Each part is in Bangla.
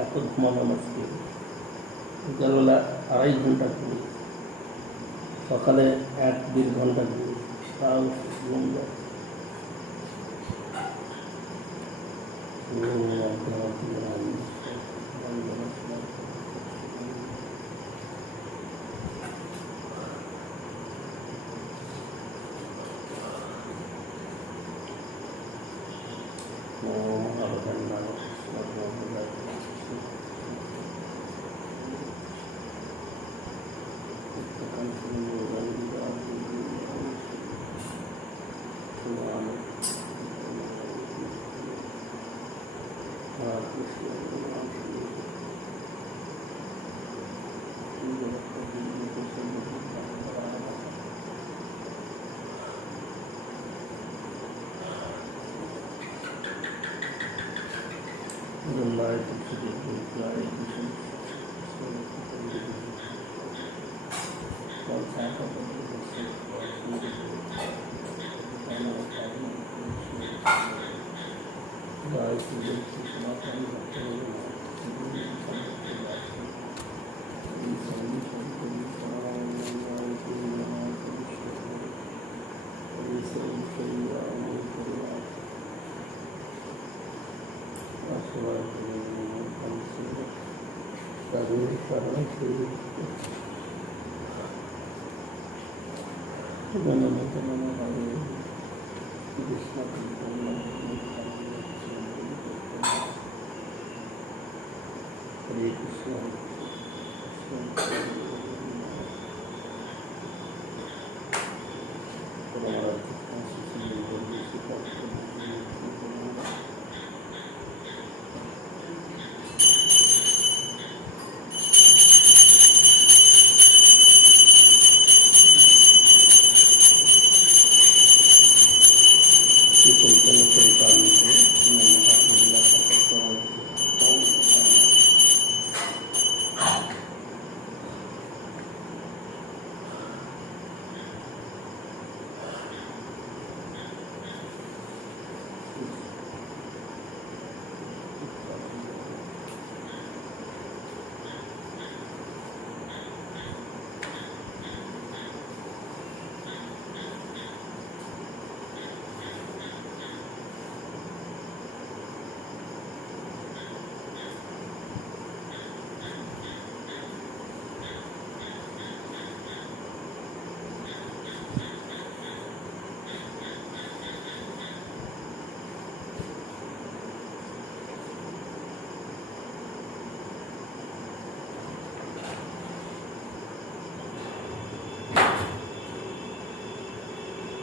এত ঘুমালাম আজকে। বিকালবেলা 2.5 ঘন্টা ঘুমি, সকালে 1-1.5 ঘন্টা ঘুমি, তাও ঘুম যায়।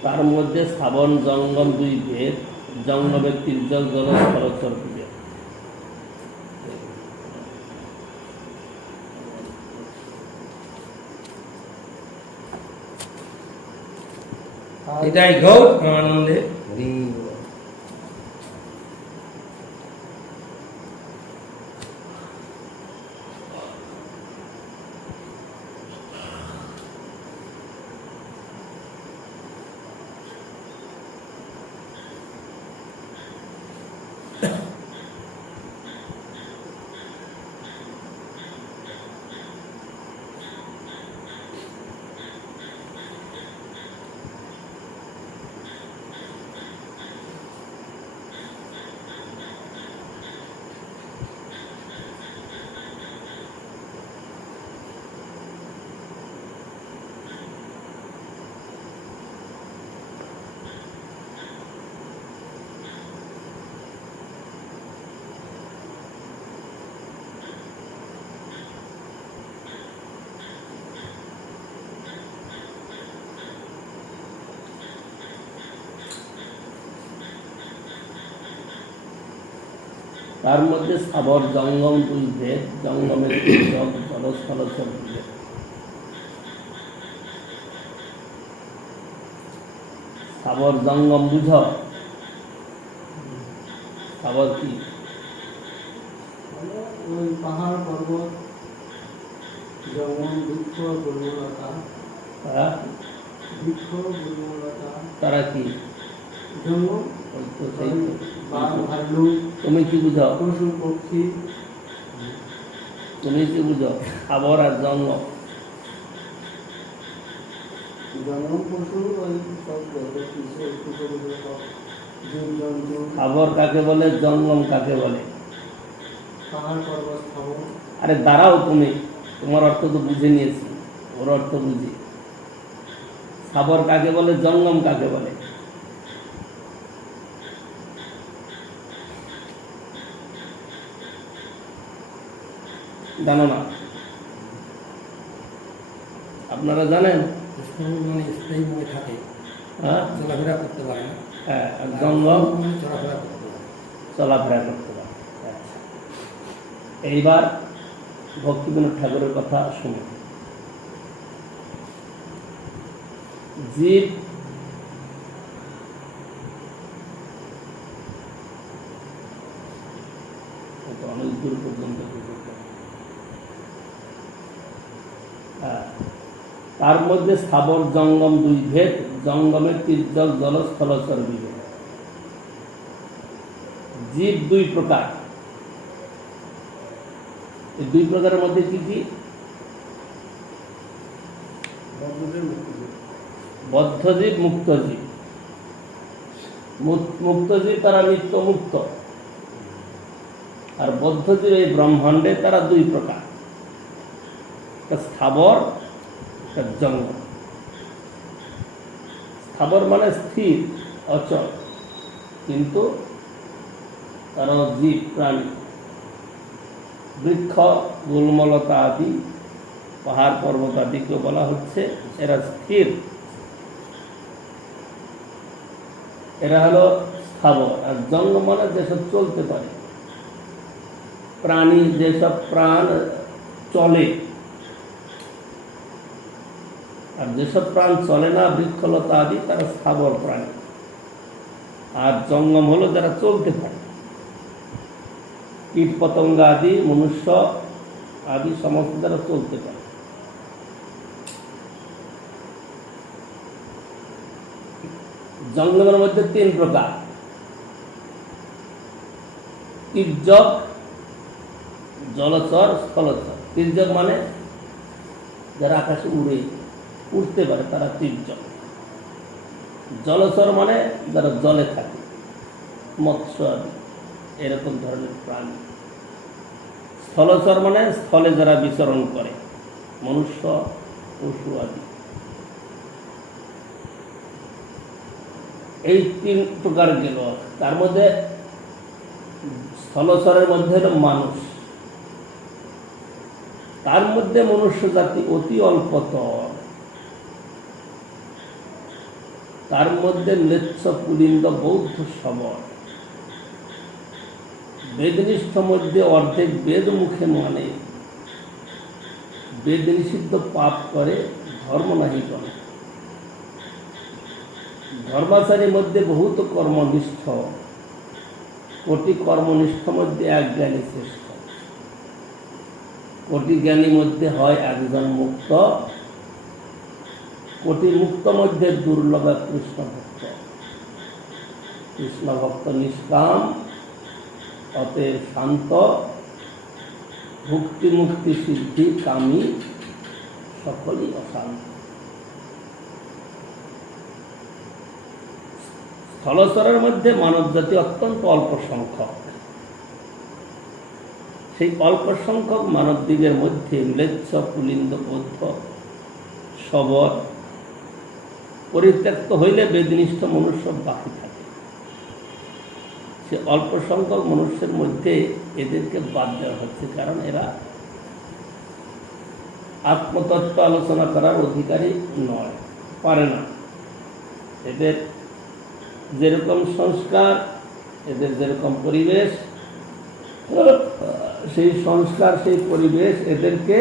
তার মধ্যে শ্রাবণ জঙ্গম 2 ভেদ, জঙ্গমে তির্যক জলস্থলচর পূজা। এটাই গৌর আনন্দে। তার মধ্যে শ্রাবণ জঙ্গম 2 ভেদ, জঙ্গমে তির্যক জলস্থলচর পূজা। শ্রাবণ জঙ্গম বুঝ? শ্রাবণ কি? ওই পাহাড় পর্বত, জঙ্গম, বৃক্ষ, দুর্বলতা। বৃক্ষ, দুর্বলতা। তারা কি? জঙ্গম, ওই তো সেই তো। বাঘ, ভাল্লুক, তুমি কি বুঝাও? পশু পক্ষী, তুমি কি বুঝো স্থাবর আর জঙ্গম? জঙ্গম পশু ওই সব কিছু একটু করে সব জীবজন্তু, স্থাবর কাকে বলে, জঙ্গম কাকে বলে? পাহাড় পর্বত স্থাবর। আরে দাঁড়াও, তুমি তোমার অর্থ তো বুঝে নিয়েছি, ওর অর্থ বুঝি। স্থাবর কাকে বলে, জঙ্গম কাকে বলে? জানো না? আপনারা জানেন? মানে স্থায়ীভাবে থাকে, হ্যাঁ চলাফেরা করতে পারে না। হ্যাঁ, আর জঙ্গম মানে চলাফেরা করতে পারে। চলাফেরা করতে পারে। আচ্ছা, এইবার ভক্তিবিনোদ ঠাকুরের কথা শুনুন। জীব অনেক দূর পর্যন্ত তার মধ্যে স্থাবর জঙ্গম দুই ভেদ। জঙ্গমের তির্যক জলস্থলচর বিভেদ। জীব দুই প্রকার। এই দুই প্রকারের মধ্যে কি কি? বদ্ধজীব, মুক্তজীব। মুক্তজীব তারা নিত্য মুক্ত, আর বদ্ধজীব এই ব্রহ্মাণ্ডে তারা দুই প্রকার, একটা স্থাবর, একটা জঙ্গম। স্থাবর মানে স্থির, অচল, কিন্তু তারা জীব প্রাণী। বৃক্ষ, গুল্মলতা আদি, পাহাড় পর্বত আদিকে বলা হচ্ছে এরা স্থির, এরা হলো স্থাবর। আর জঙ্গম মানে যেসব চলতে পারে, প্রাণী, যেসব প্রাণ চলে। আর যেসব প্রাণ চলে না, বৃক্ষলতা আদি, তারা স্থাবর প্রাণী। আর জঙ্গম হলো যারা চলতে পারে, কীট পতঙ্গ আদি, মনুষ্য আদি সমস্ত যারা চলতে পারে। জঙ্গমের মধ্যে তিন প্রকার: তির্যক, জলচর, স্থলচর। তির্যক মানে যারা আকাশে উড়তে পারে, তারা তির্যক। জলচর মানে যারা জলে থাকে, মৎস্য আদি এরকম ধরনের প্রাণী। স্থলচর মানে স্থলে যারা বিচরণ করে, মনুষ্য, পশু আদি। এই তিন প্রকার গেল। তার মধ্যে স্থলচরের মধ্যে হল মানুষ। তার মধ্যে মনুষ্য জাতি অতি অল্পতর। তার মধ্যে ম্লেচ্ছ, পুলিন্দ, বৌদ্ধ সবর। বেদনিষ্ঠ মধ্যে অর্ধেক বেদ মুখে মানে, বেদ নিষিদ্ধ পাপ করে, ধর্ম নাহি করে। ধর্মাচারীর মধ্যে বহুত কর্মনিষ্ঠ, কোটি কর্মনিষ্ঠ মধ্যে এক জ্ঞানী শ্রেষ্ঠ। কোটি জ্ঞানী মধ্যে হয় একজন মুক্ত, কোটি মুক্ত মধ্যে দুর্লভ কৃষ্ণ ভক্ত। কৃষ্ণ ভক্ত নিষ্কাম, অতএব শান্ত, ভুক্তি মুক্তি সিদ্ধি কামী, সকলই অশান্ত। স্থলচরের মধ্যে মানব জাতি অত্যন্ত অল্প সংখ্যক। সেই অল্প সংখ্যক মানব দিগের মধ্যে ম্লেচ্ছ, পুলিন্দ, বৌদ্ধ সবর পরিত্যক্ত হইলে বেদনিষ্ঠ মনুষ্য বাকি থাকে। সে অল্প সংখ্যক মনুষ্যের মধ্যে এদেরকে বাদ দেওয়া হচ্ছে, কারণ এরা আত্মতত্ত্ব আলোচনা করার অধিকারী নয়, পারে না। এদের যেরকম সংস্কার, এদের যেরকম পরিবেশ, সেই সংস্কার, সেই পরিবেশ এদেরকে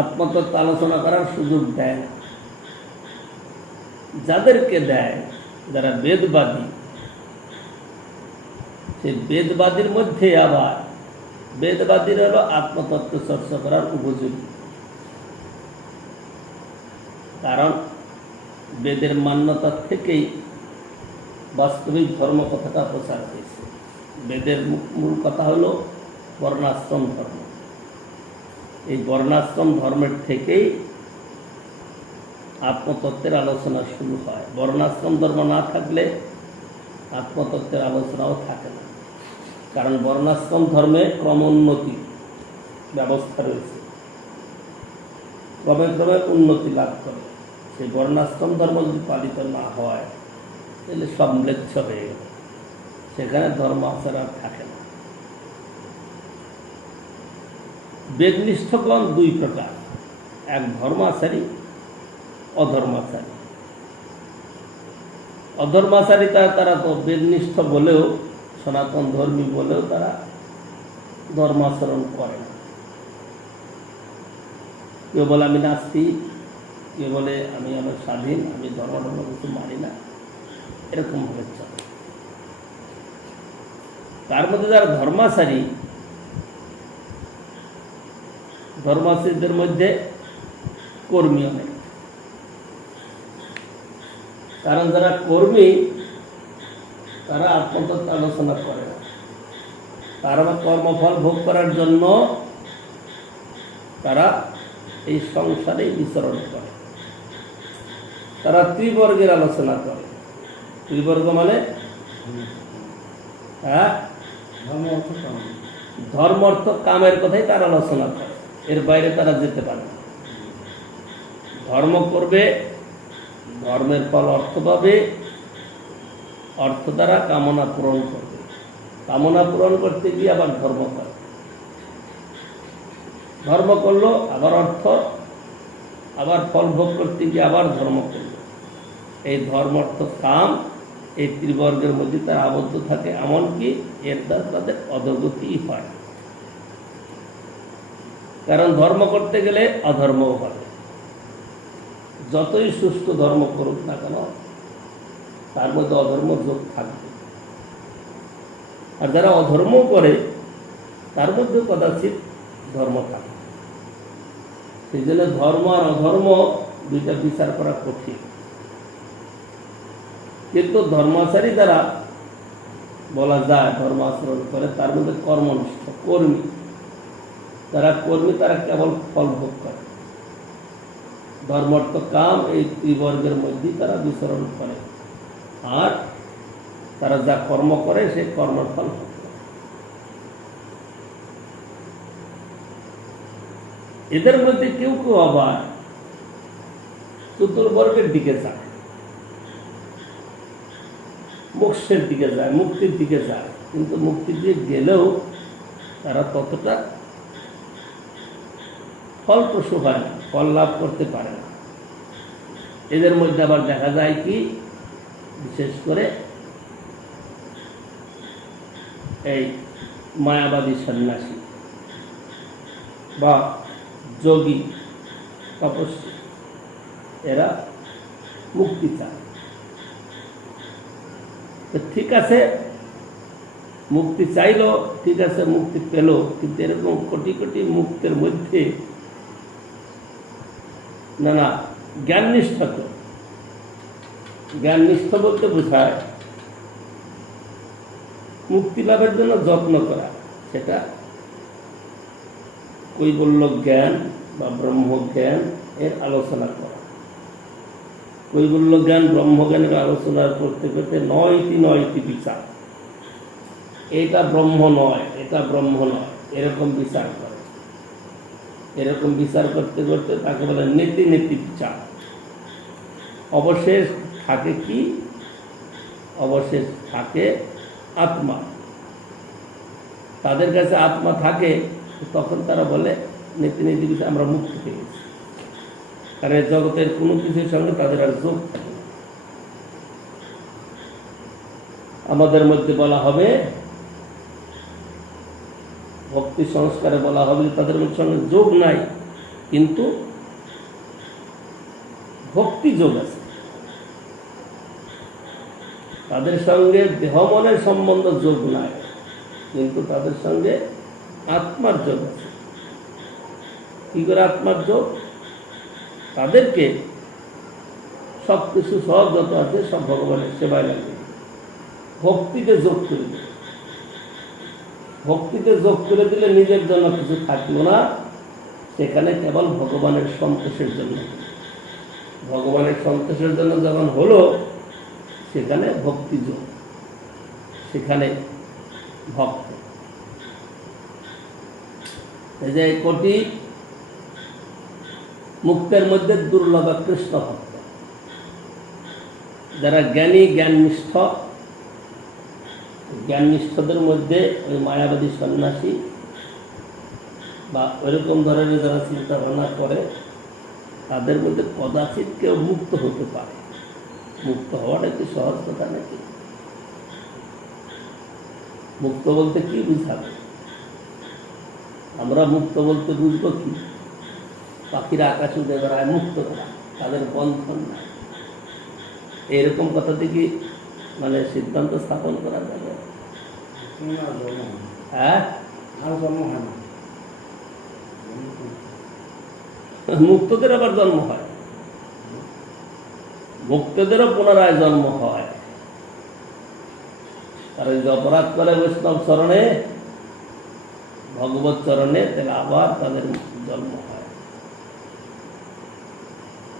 আত্মতত্ত্ব আলোচনা করার সুযোগ দেয় না। যাদেরকে দেয়, যারা বেদবাদী, সেই বেদবাদীর মধ্যে আবার বেদবাদীর হলো আত্মতত্ত্ব চর্চা করার উপযোগী। কারণ বেদের মান্যতা থেকেই বাস্তবিক ধর্ম কথাটা প্রচার হয়েছে। বেদের মূল কথা হলো বর্ণাশ্রম ধর্ম। এই বর্ণাশ্রম ধর্মের থেকেই আত্মতত্ত্বের আলোচনা শুরু হয়। বর্ণাশ্রম ধর্ম না থাকলে আত্মতত্ত্বের আলোচনাও থাকে না, কারণ বর্ণাশ্রম ধর্মে ক্রমোন্নতি ব্যবস্থা রয়েছে, ক্রমে ক্রমে উন্নতি লাভ করে। সেই বর্ণাশ্রম ধর্ম যদি পালিত না হয় তাহলে সব ম্লেচ্ছ হয়ে গেল, সেখানে ধর্ম আচার আর থাকে না। বেদনিষ্ঠগণ দুই প্রকার, এক ধর্মাচারী, অধর্মাচারী। অধর্মাচারী তারা তো বেদনিষ্ঠ বলেও, সনাতন ধর্মী বলেও তারা ধর্মাচরণ করে না। কেউ বলে আমি নাস্তিক, কেউ বলে আমি আমার স্বাধীন, আমি ধর্ম কিছু মানি না, এরকম ভাবে চলে। তার মধ্যে যারা ধর্মাচারী, ধর্মাচারীদের মধ্যে কর্মী অনেক। কারণ যারা কর্মী তারা আত্মতত্ত্ব আলোচনা করে না, তারা কর্মফল ভোগ করার জন্য তারা এই সংসারেই বিচরণ করে। তারা ত্রিবর্গের আলোচনা করে। ত্রিবর্গ মানে ধর্ম অর্থ কামের কথাই তারা আলোচনা করে, এর বাইরে তারা যেতে পারে না। ধর্ম করবে, ধর্মের ফল অর্থ পাবে, অর্থ দ্বারা কামনা পূরণ করবে, কামনা পূরণ করতে গিয়ে আবার ধর্ম করে, ধর্ম করলো আবার অর্থ, আবার ফল ভোগ করতে গিয়ে আবার ধর্ম করলো। এই ধর্ম অর্থ কাম এই ত্রিবর্গের মধ্যে তারা আবদ্ধ থাকে, এমনকি এর দ্বারা তাদের অধোগতি হয়। কারণ ধর্ম করতে গেলে অধর্মও হবে, যতই সুষ্ঠু ধর্ম করুক না কেন তার মধ্যে অধর্ম যোগ থাকবে। আর যারা অধর্ম করে তার মধ্যে কদাচিৎ ধর্ম থাকে। সেই জন্য ধর্ম আর অধর্ম দুইটা বিচার করা কঠিন। কিন্তু ধর্মাচারী দ্বারা বলা যায় ধর্ম আচরণ করে, তার মধ্যে কর্মনিষ্ঠ কর্মী, যারা কর্মী তারা কেবল ফল ভোগ করে। ধর্ম অর্থ কাম এই ত্রিবর্গের মধ্যেই তারা বিচরণ করে, আর তারা যা কর্ম করে সেই কর্মের ফল ভোগ করে। এদের মধ্যে কেউ কেউ আবার চতুর্বর্গের দিকে যায়, মোক্ষের দিকে যায়, মুক্তির দিকে যায়, কিন্তু মুক্তির দিকে গেলেও তারা ততটা ফলপ্রসূ হয় না, ফল লাভ করতে পারে না। এদের মধ্যে আবার দেখা যায় কি, বিশেষ করে এই মায়াবাদী সন্ন্যাসী বা যোগী তপস্বী, এরা মুক্তি চায়। ঠিক আছে, মুক্তি চাইলো, ঠিক আছে, মুক্তি পেল, কিন্তু এরকম কোটি কোটি মুক্তের মধ্যে না জ্ঞাননিষ্ঠ। তো জ্ঞাননিষ্ঠ বলতে বোঝায় মুক্তি লাভের জন্য যত্ন করা, সেটা কৈবল্য জ্ঞান বা ব্রহ্মজ্ঞান এর আলোচনা করা। কৈবল্য জ্ঞান ব্রহ্মজ্ঞানের আলোচনা করতে করতে নয়টি বিচার, এটা ব্রহ্ম নয়, এটা ব্রহ্ম নয়, এরকম বিচার করে। এরকম বিচার করতে করতে তাকে বলে নীতি বিচার। অবশেষ থাকে কি? অবশেষ থাকে আত্মা। তাদের কাছে আত্মা থাকে, তখন তারা বলে নীতি বিচার আমরা মুক্তি পেয়ে গেছি, কারণ জগতের কোনো কিছুর সঙ্গে তাদের আর যোগ থাকে না। আমাদের মধ্যে বলা হবে, ভক্তি সংস্কারে বলা হবে যে তাদের সঙ্গে যোগ নাই, কিন্তু ভক্তি যোগ আছে। তাদের সঙ্গে দেহ মনের সম্বন্ধ যোগ নাই, কিন্তু তাদের সঙ্গে আত্মার যোগ আছে। কি করে আত্মার যোগ? তাদেরকে সব কিছু সব যত আছে সব ভগবানের সেবায় লাগে। ভক্তিকে যোগ করে দিল, ভক্তিতে যোগ করে দিলে নিজের জন্য কিছু থাকলো না, সেখানে কেবল ভগবানের সন্তোষের জন্য। ভগবানের সন্তোষের জন্য যখন হলো, সেখানে ভক্তি যোগ, সেখানে ভক্ত। এই যে কোটি মুক্তের মধ্যে দুর্লভ কৃষ্ণ ভক্ত, যারা জ্ঞানী জ্ঞাননিষ্ঠ, জ্ঞাননিষ্ঠদের মধ্যে ওই মায়াবাদী সন্ন্যাসী বা ওইরকম ধরনের যারা চিন্তা ভাবনা করে, তাদের মধ্যে কদাচিৎ কেউ মুক্ত হতে পারে। মুক্ত হওয়াটা কি সহজ কথা নাকি? মুক্ত বলতে কি বুঝাবে? আমরা মুক্ত বলতে বুঝবো কি? পাখিরা আকাশে উড়ে বেড়ায়, মুক্ত করা, তাদের বন্ধন নাই, এরকম কথা থেকে মানে সিদ্ধান্ত স্থাপন করা যাবে? হ্যাঁ, আর জন্ম হয় না। মুক্তদের আবার জন্ম হয়, মুক্তদেরও পুনরায় জন্ম হয়। তারা যদি অপরাধ করে বৈষ্ণব চরণে, ভগবত চরণে, তাহলে আবার তাদের জন্ম হয়।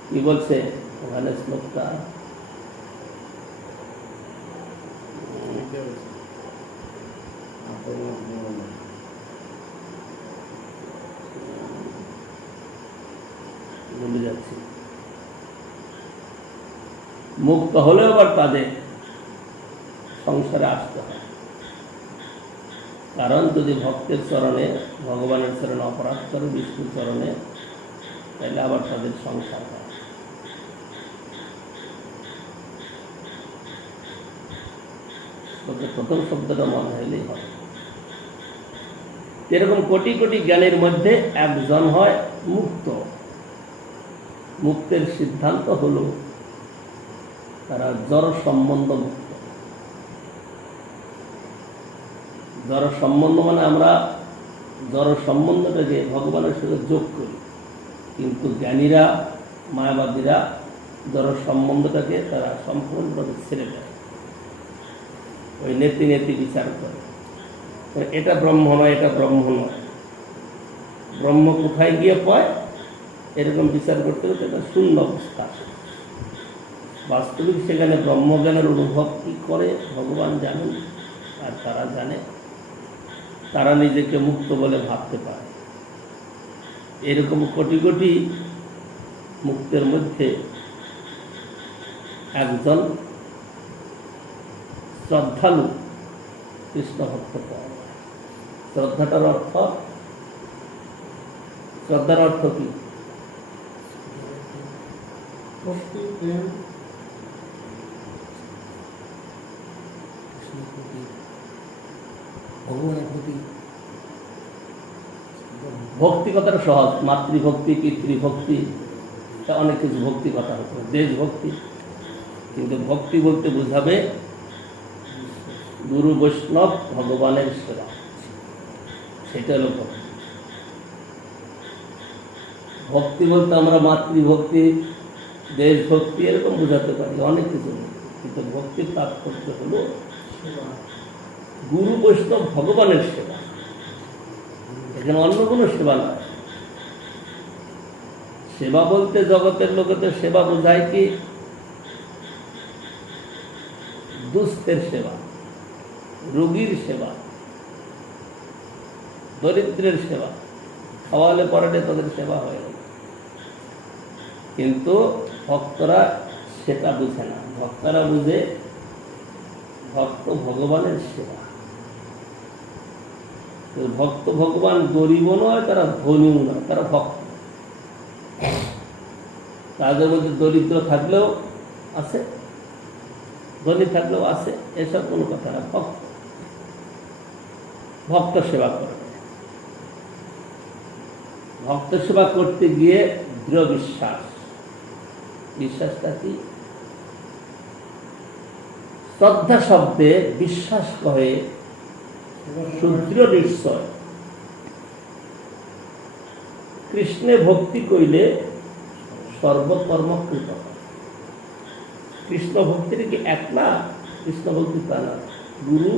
কি বলছে ওখানে শ্লোকটা? ভুলে যাচ্ছি। মুক্ত হলেও আবার তাদের সংসারে আসতে হয়, কারণ যদি ভক্তের চরণে, ভগবানের চরণে অপরাধ করে, বিষ্ণু চরণে, তাহলে আবার তাদের সংসার হয়। প্রথম শব্দটা মনে হইলেই হয়। এরকম কোটি কোটি জ্ঞানের মধ্যে একজন হয় মুক্ত। মুক্তের সিদ্ধান্ত হলো তারা জড় সম্বন্ধ মুক্ত। জড় সম্বন্ধ মানে আমরা জড় সম্বন্ধটাকে ভগবানের সাথে যোগ করি, কিন্তু জ্ঞানীরা, মায়াবাদীরা জড় সম্বন্ধটাকে তারা সম্পূর্ণভাবে ছেড়ে দেয়, ওই নেতি নেতি বিচার করে। এটা ব্রহ্ম নয়, এটা ব্রহ্ম নয়, ব্রহ্ম কোথায় গিয়ে পায়, এরকম বিচার করতে হলে এটা শূন্য অবস্থা। বাস্তবিক সেখানে ব্রহ্মজ্ঞানের অনুভব কি করে ভগবান জানেন, আর তারা জানে, তারা নিজেকে মুক্ত বলে ভাবতে পারে। এরকম কোটি কোটি মুক্তের মধ্যে একজন শ্রদ্ধালু কৃষ্ণ ভক্ত পাওয়া যায়। শ্রদ্ধাটার অর্থ, শ্রদ্ধার অর্থ কি? ভক্তি, প্রেম, কৃষ্ণের প্রতি, ভগবানের প্রতি। ভক্তি কথাটা সহজ, মাতৃভক্তি, পিতৃভক্তি, অনেক কিছু ভক্তি কথা হতো, দেশভক্তি। কিন্তু ভক্তি বলতে বোঝাবে গুরু বৈষ্ণব ভগবানের সেবা, সেটা হলো ভক্তি। ভক্তি বলতে আমরা মাতৃভক্তি, দেশভক্তি এরকম বোঝাতে পারি, অনেক কিছু, কিন্তু ভক্তির তাৎপর্য হলো সেবা, গুরু বৈষ্ণব ভগবানের সেবা। এখানে অন্য কোনো সেবা নয়। সেবা বলতে জগতের লোকেদের সেবা বোঝায় কি? দুস্থের সেবা, রোগীর সেবা, দরিদ্রের সেবা, খাওয়ালে পরালে তাদের সেবা হয়ে গেল। কিন্তু ভক্তরা সেটা বুঝে না। ভক্তরা বুঝে ভক্ত ভগবানের সেবা। ভক্ত ভগবান গরিবও নয়, তারা ধনীও নয়, তারা ভক্ত। তাদের মধ্যে দরিদ্র থাকলেও আছে, ধনী থাকলেও আছে, এসব কোনো কথা না। ভক্ত, ভক্ত সেবা করে। ভক্ত সেবা করতে গিয়ে দৃঢ় বিশ্বাস। বিশ্বাসটা কি? শ্রদ্ধা শব্দে বিশ্বাস কহে সুদৃঢ় নিশ্চয়। কৃষ্ণে ভক্তি কইলে সর্বকর্ম কৃত। কৃষ্ণ ভক্তির কি এক না? কৃষ্ণ ভক্তি তা না, গুরু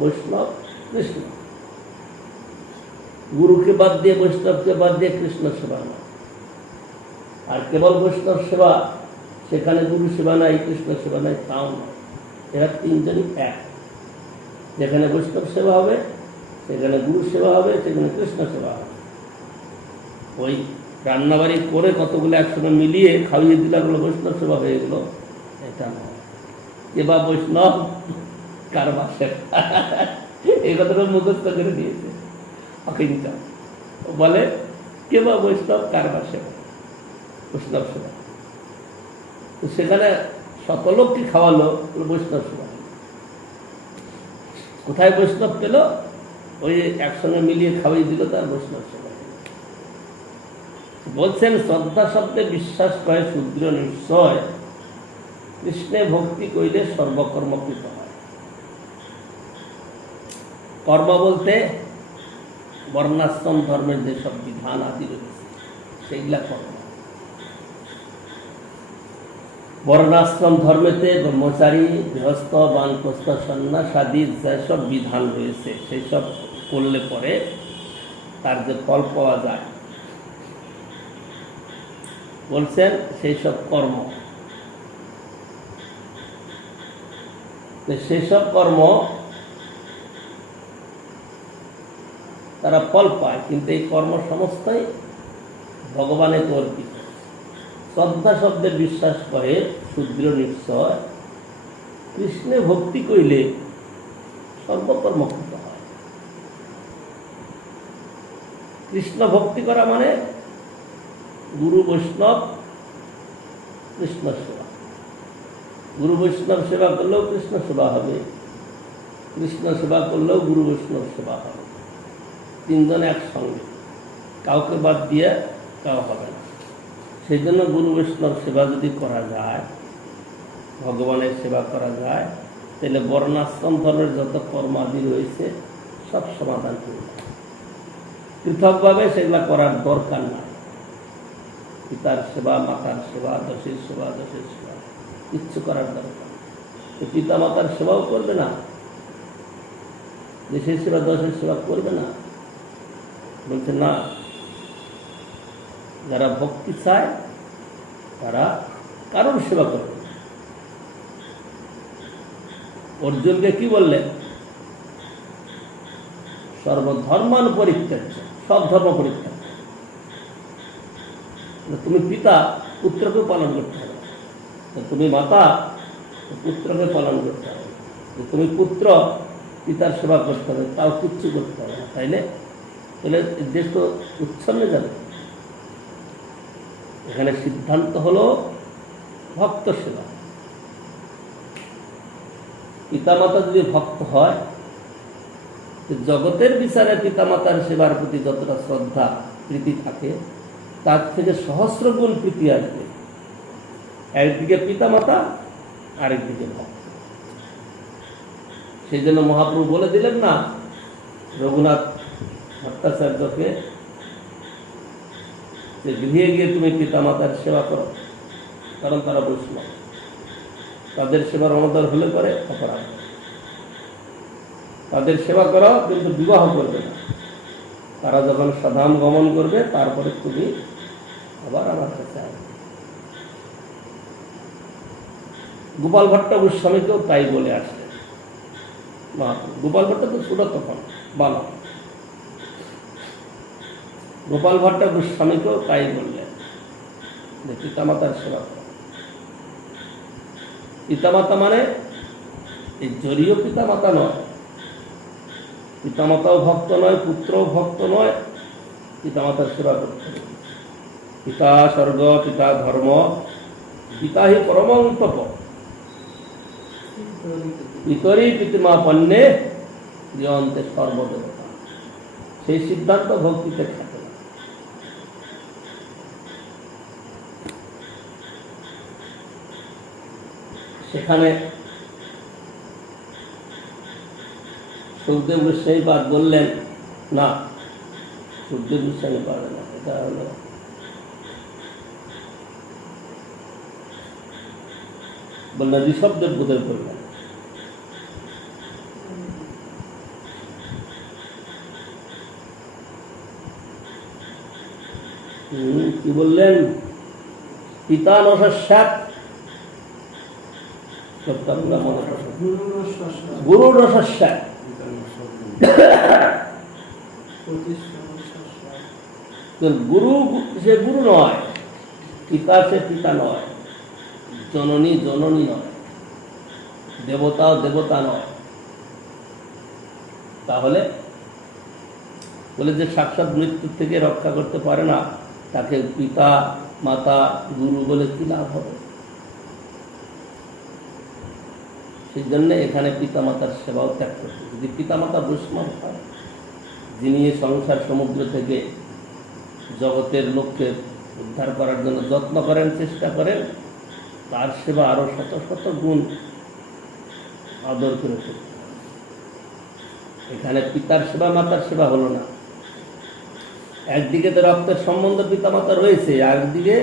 বৈষ্ণব কৃষ্ণ। গুরুকে বাদ দিয়ে বৈষ্ণবকে বাদ দিয়ে কৃষ্ণ সেবা না। আর কেবল বৈষ্ণব সেবা, সেখানে গুরু সেবা নাই, কৃষ্ণ সেবা নাই, তাও না। এরা তিনজনই এক। যেখানে বৈষ্ণব সেবা হবে সেখানে গুরু সেবা হবে, সেখানে কৃষ্ণ সেবা হবে। ওই রান্নাবাড়ি করে কতগুলো একসঙ্গে মিলিয়ে খাইয়ে দিলে ওগুলো বৈষ্ণব সেবা হয়ে গেল, এটা নয়। কে বা বৈষ্ণব কার বা সেবা, এই কথাটা মুখস্থ করে দিয়েছে অকিঞ্চ। বলে কে বা বৈষ্ণব কার বা সেবা, বৈষ্ণব সেবা। তো সেখানে শতলোককে খাওয়ালো, বৈষ্ণব সেবা। কোথায় বৈষ্ণব পেল? ওই যে একসঙ্গে মিলিয়ে খাওয়াই দিল, তার বৈষ্ণব সেবা। বলছেন শ্রদ্ধা শব্দে বিশ্বাস করে শুদ্র নিশ্চয়, কৃষ্ণে ভক্তি কইলে সর্বকর্মকৃত হয়। কর্ম বলতে বর্ণাশ্রম ধর্মের যেসব বিধান আদি রয়েছে সেগুলা কর্ম। বর্ণাশ্রম ধর্মেতে ব্রহ্মচারী, গৃহস্থ, বানপ্রস্থ, সন্ন্যাস আদি যেসব বিধান রয়েছে সেই সব করলে পরে তার যে ফল পাওয়া যায়, বলছেন সেই সব কর্ম। সেই সব কর্ম তারা ফল পায়, কিন্তু এই কর্ম সমস্তই ভগবানের অর্পিত। শ্রদ্ধা শব্দে বিশ্বাস করে শুদ্র নিশ্চয়, কৃষ্ণে ভক্তি কইলে সর্বকর্মকৃত হয়। কৃষ্ণ ভক্তি করা মানে গুরু বৈষ্ণব কৃষ্ণ সেবা। গুরু বৈষ্ণব সেবা করলেও কৃষ্ণ সেবা হবে, কৃষ্ণ সেবা করলেও গুরু বৈষ্ণব সেবা হবে। তিনজন একসঙ্গে, কাউকে বাদ দিয়ে কাউ হবে না। সেই জন্য গুরু বৈষ্ণব সেবা যদি করা যায়, ভগবানের সেবা করা যায়, তাহলে বর্ণাশ্রম ধর্মের যত কর্মাদি রয়েছে সব সমাধান হয়ে যায়। পৃথকভাবে সেগুলা করার দরকার নাই। পিতার সেবা, মাতার সেবা, দশের সেবা, কিচ্ছু করার দরকার। তো পিতা মাতার সেবাও করবে না, দেশের সেবা, দশের সেবা করবে না। বলছে না, যারা ভক্তি চায় তারা কারোর সেবা করবে। অর্জুনকে কি বললেন? সর্বধর্মান পরিত্যাজ্য, সব ধর্ম পরিত্যাগ। তুমি পিতা, পুত্রকে পালন করতে হবে। তুমি মাতা, পুত্রকে পালন করতে হবে। তুমি পুত্র, পিতার সেবা করতে হবে, তাও কিচ্ছু করতে হবে না। তাইলে দেশ তো উচ্ছন্নে যাবে। এখানে সিদ্ধান্ত হলো ভক্ত সেবা। পিতামাতা যদি ভক্ত হয়, জগতের বিচারে পিতামাতার সেবার প্রতি যতটা শ্রদ্ধা প্রীতি থাকে, তার থেকে সহস্র গুণ প্রীতি আসবে। একদিকে পিতামাতা, আরেকদিকে ভক্ত। সেই জন্য মহাপ্রভু বলে দিলেন না রঘুনাথ ভট্টাচার্যকে, যে গৃহে গিয়ে তুমি পিতামাতার সেবা করো, কারণ তারা বৈষ্ণব। তাদের সেবার অনাদর হলে পরে অপরাধ। তাদের সেবা করো, কিন্তু বিবাহ করবে না। তারা যখন সধাম গমন করবে, তারপরে তুমি আবার আমার কাছে আসবে। গোপাল ভট্ট গোস্বামীকেও তাই বলে আসলেন মহাপ্রভু। গোপাল ভট্ট তো ছোট তখন, বালক। গোপাল ভট্ট গোস্বামীকেও তাই বললেন যে পিতামাতার সেবা করো। পিতামাতা মানে এই জড়ীয় পিতামাতা নয়। পিতামাতাও ভক্ত নয়, পুত্রও ভক্ত নয়। পিতামাতার সেবা করতে হবে। পিতা স্বর্গ, পিতা ধর্ম, পিতা হি পরমং তপ, পিতরি পিতৃমা পণ্যে জীবন্তে সর্বদেবতা। সেই সিদ্ধান্ত ভক্তিতে থাকে না। সেখানে সুখদেব গোস্বামী পাদ বললেন না, সুখদেব গোস্বামী পারে না। এটা হলো বললেন ঋষভদেব বোধহয় করলেন। কি বললেন? পিতা নশস্যাৎ, গুরু নশস্যাৎ। গুরু সে গুরু নয়, পিতা সে পিতা নয়, জননী জননী নয়, দেবতা দেবতা নয়। তাহলে বলে যে সাক্ষাৎ মৃত্যু থেকে রক্ষা করতে পারে না, তাকে পিতা মাতা গুরু বলে কি লাভ হবে? সেই জন্য এখানে পিতা মাতার সেবাও ত্যাগ করতে। যদি পিতা মাতা বৈষ্ণব হয়, যিনি সংসার সমুদ্র থেকে জগতের লোককে উদ্ধার করার জন্য যত্ন করেন, চেষ্টা করেন, তার সেবা আরো শত শত গুণ আদর করে করতে। এখানে পিতার সেবা মাতার সেবা হলো না। একদিকে তো রক্তের সম্বন্ধ পিতা মাতা রয়েছে, একদিকে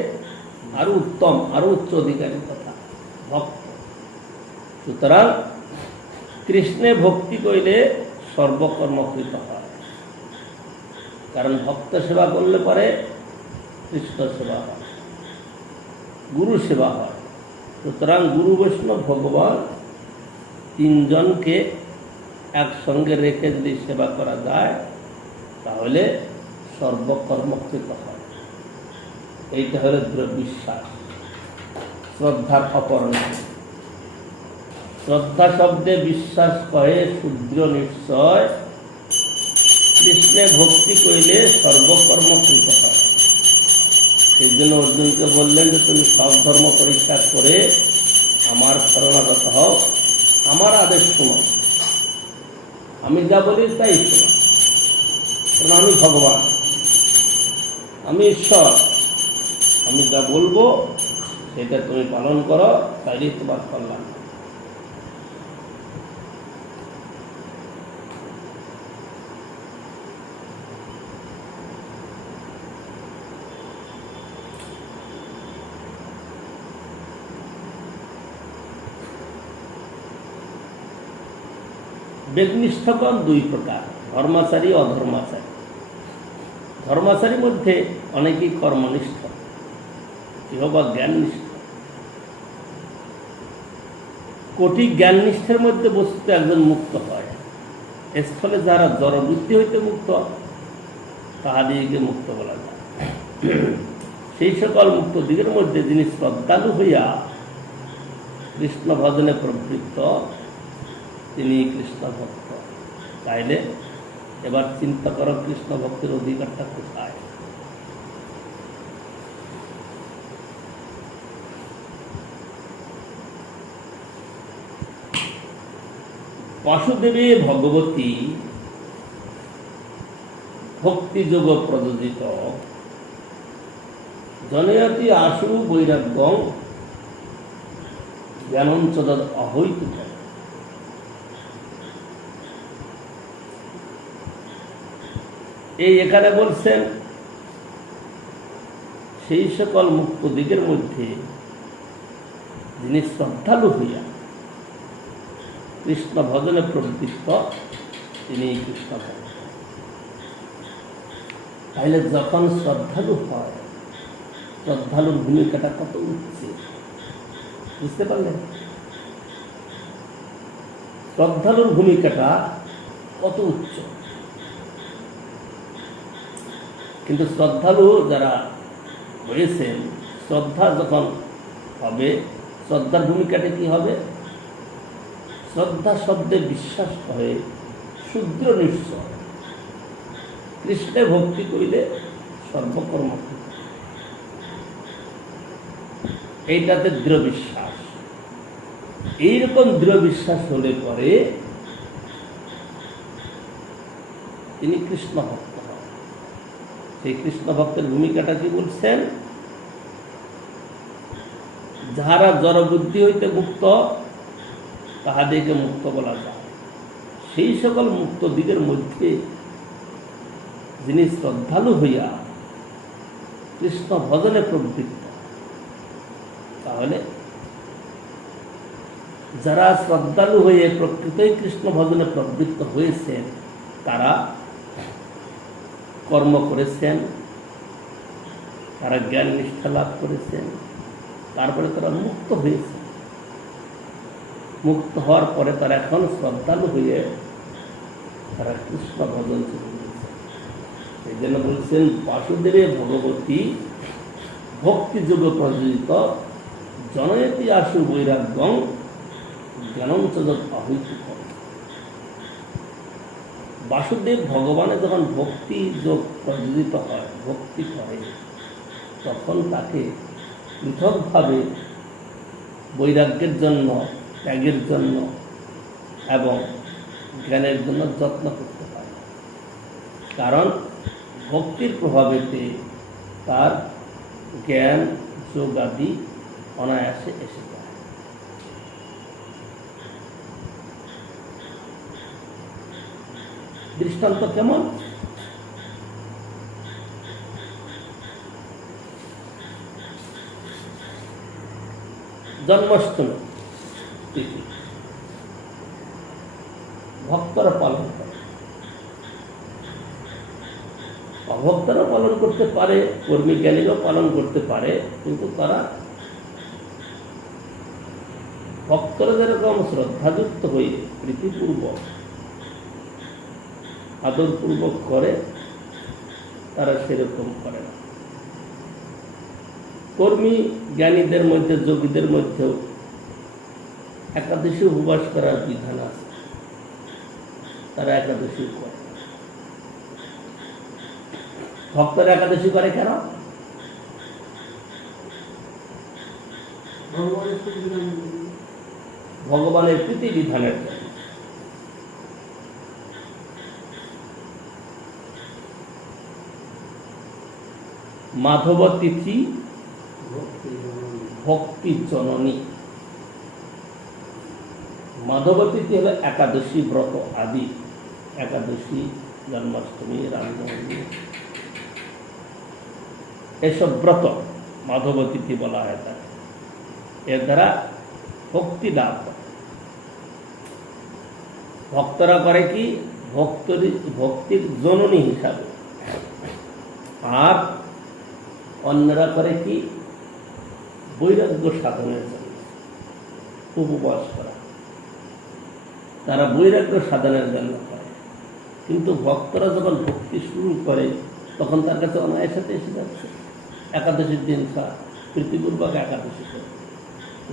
আরো উত্তম আরো উচ্চ অধিকারী কথা ভক্ত। সুতরাং কৃষ্ণে ভক্তি কইলে সর্বকর্মকৃত হয়, কারণ ভক্ত সেবা করলে পরে কৃষ্ণ সেবা হয়, গুরু সেবা হয়। সুতরাং গুরু বৈষ্ণব ভগবান তিনজনকে একসঙ্গে রেখে যদি সেবা করা যায়, তাহলে সর্বকর্মকৃত হয়। এইটা হলো দৃঢ় বিশ্বাস, শ্রদ্ধার অপর নাম। শ্রদ্ধা শব্দে বিশ্বাস কহে শুদ্র নিশ্চয়, কৃষ্ণে ভক্তি কইলে সর্বকর্মকৃত হয়। সেই জন্য অর্জুনকে বললেন যে তুমি সব ধর্ম পরিত্যাগ করে আমার শরণাগত হও, আমার আদেশ শোনো, আমি যা বলি তাই শোনো। কারণ আমি ভগবান, আমি ঈশ্বর, আমি যা বলবো সেটা তুমি পালন করো, তাইলেই তোমার কল্যাণ। ব্যক্তিনিষ্ঠগণ দুই প্রকার, ধর্মাচারী অধর্মাচারী। ধর্মাচারীর মধ্যে অনেকেই কর্মনিষ্ঠ, কেউ বা জ্ঞাননিষ্ঠ। কোটি জ্ঞাননিষ্ঠের মধ্যে বস্তুত একজন মুক্ত হয়। স্থলে যারা জড়বৃত্তি হইতে মুক্ত, তাহাদিগকে মুক্ত বলা যায়। সেই সকল মুক্ত দিগের মধ্যে যিনি শ্রদ্ধালু হইয়া কৃষ্ণ ভজনে প্রবৃত্ত, তিনি কৃষ্ণ ভক্ত। তাইলে এবার চিন্তা করো, কৃষ্ণ ভক্তের অধিকারটা কোথায়? বাসুদেবে ভগবতী ভক্তিযোগ প্রযোজিত জনয়তি আশু বৈরাগ্যং জ্ঞানঞ্চদ অহৈতুক। এই এখানে বলছেন সেই সকল মুক্ত দিকের মধ্যে যিনি শ্রদ্ধালু হইয়া কৃষ্ণ ভজনে প্রবৃত্ত, তিনি কৃষ্ণ ভক্ত। তাইলে যখন শ্রদ্ধালু হয়, শ্রদ্ধালুর ভূমিকাটা কত উচ্চে, বুঝতে পারলেন? শ্রদ্ধালুর ভূমিকাটা কত উচ্চ। কিন্তু শ্রদ্ধালু যারা হয়েছেন, শ্রদ্ধা যখন হবে, শ্রদ্ধার ভূমিকাটা কি হবে? শ্রদ্ধা শব্দে বিশ্বাস করে শুদ্র নিশ্চয়, কৃষ্ণে ভক্তি করিলে সর্বকর্ম। এইটাতে দৃঢ় বিশ্বাস। এইরকম দৃঢ় বিশ্বাস হলে পরে তিনি কৃষ্ণ ভক্ত হন। সেই কৃষ্ণ ভক্তের ভূমিকাটা কি বলছেন? যাহারা জড়বুদ্ধি হইতে মুক্ত, তাহাদেরকে মুক্ত বলা যায়। সেই সকল মুক্ত দিকের মধ্যে যিনি শ্রদ্ধালু হইয়া কৃষ্ণ ভজনে প্রবৃত্ত, তাহলে যারা শ্রদ্ধালু হয়ে প্রকৃতই কৃষ্ণ ভজনে প্রবৃত্ত হয়েছেন তারা কর্ম করেছেন, তারা জ্ঞান নিষ্ঠা লাভ করেছেন, তারপরে তারা মুক্ত হয়েছে। মুক্ত হওয়ার পরে তারা এখন শ্রদ্ধালু হয়ে তারা কৃষ্ণ ভজন শুরু করেছে। এই জন্য বলছেন বাসুদেবে ভগবতী ভক্তিযোগ প্রযোজিত জনয়তি আশু বৈরাগ্যং জ্ঞানম চ যৎ আহুতি করে। বাসুদেব ভগবানে যখন ভক্তি যোগ প্রযোজিত হয়, ভক্তি করে, তখন তাকে পৃথকভাবে বৈরাগ্যের জন্য, ত্যাগের জন্য এবং জ্ঞানের জন্য যত্ন করতে পারে। কারণ ভক্তির প্রভাবেতে তার জ্ঞান যোগ আদি অনায়াসে এসে যায়। দৃষ্টান্ত কেমন? জন্মাষ্টমী তিথি ভক্তরা পালন করে, অভক্তরা পালন করতে পারে, কর্মী জ্ঞানীরাও পালন করতে পারে, কিন্তু তারা ভক্তরা যেরকম শ্রদ্ধাযুক্ত হয়ে প্রীতিপূর্বক আদরপূর্বক করে, তারা সেরকম করে না। কর্মী জ্ঞানীদের মধ্যে, যোগীদের মধ্যেও একাদশী উপবাস করার বিধান আছে, তারা একাদশী করে। ভক্তরা একাদশী করে কেন? ভগবানের প্রীতি বিধানের জন্য। মাধব তিথি ভক্তি জননী। মাধব তিথি হলো একাদশী ব্রত আদি, একাদশী, জন্মাষ্টমী, রামনবমী, এসব ব্রত মাধব তিথি বলা হয় তাকে। এর দ্বারা ভক্তি লাভ করে। ভক্তরা করে কি? ভক্তির জননী হিসাবে। আর অন্যরা করে কি? বৈরাগ্য সাধনের জন্য উপবাস করা, তারা বৈরাগ্য সাধনের জন্য করে। কিন্তু ভক্তরা যখন ভক্তি শুরু করে তখন তার কাছে অনায়াসে এসে যাচ্ছে। একাদশীর দিন প্রীতিপূর্বক একাদশী করে,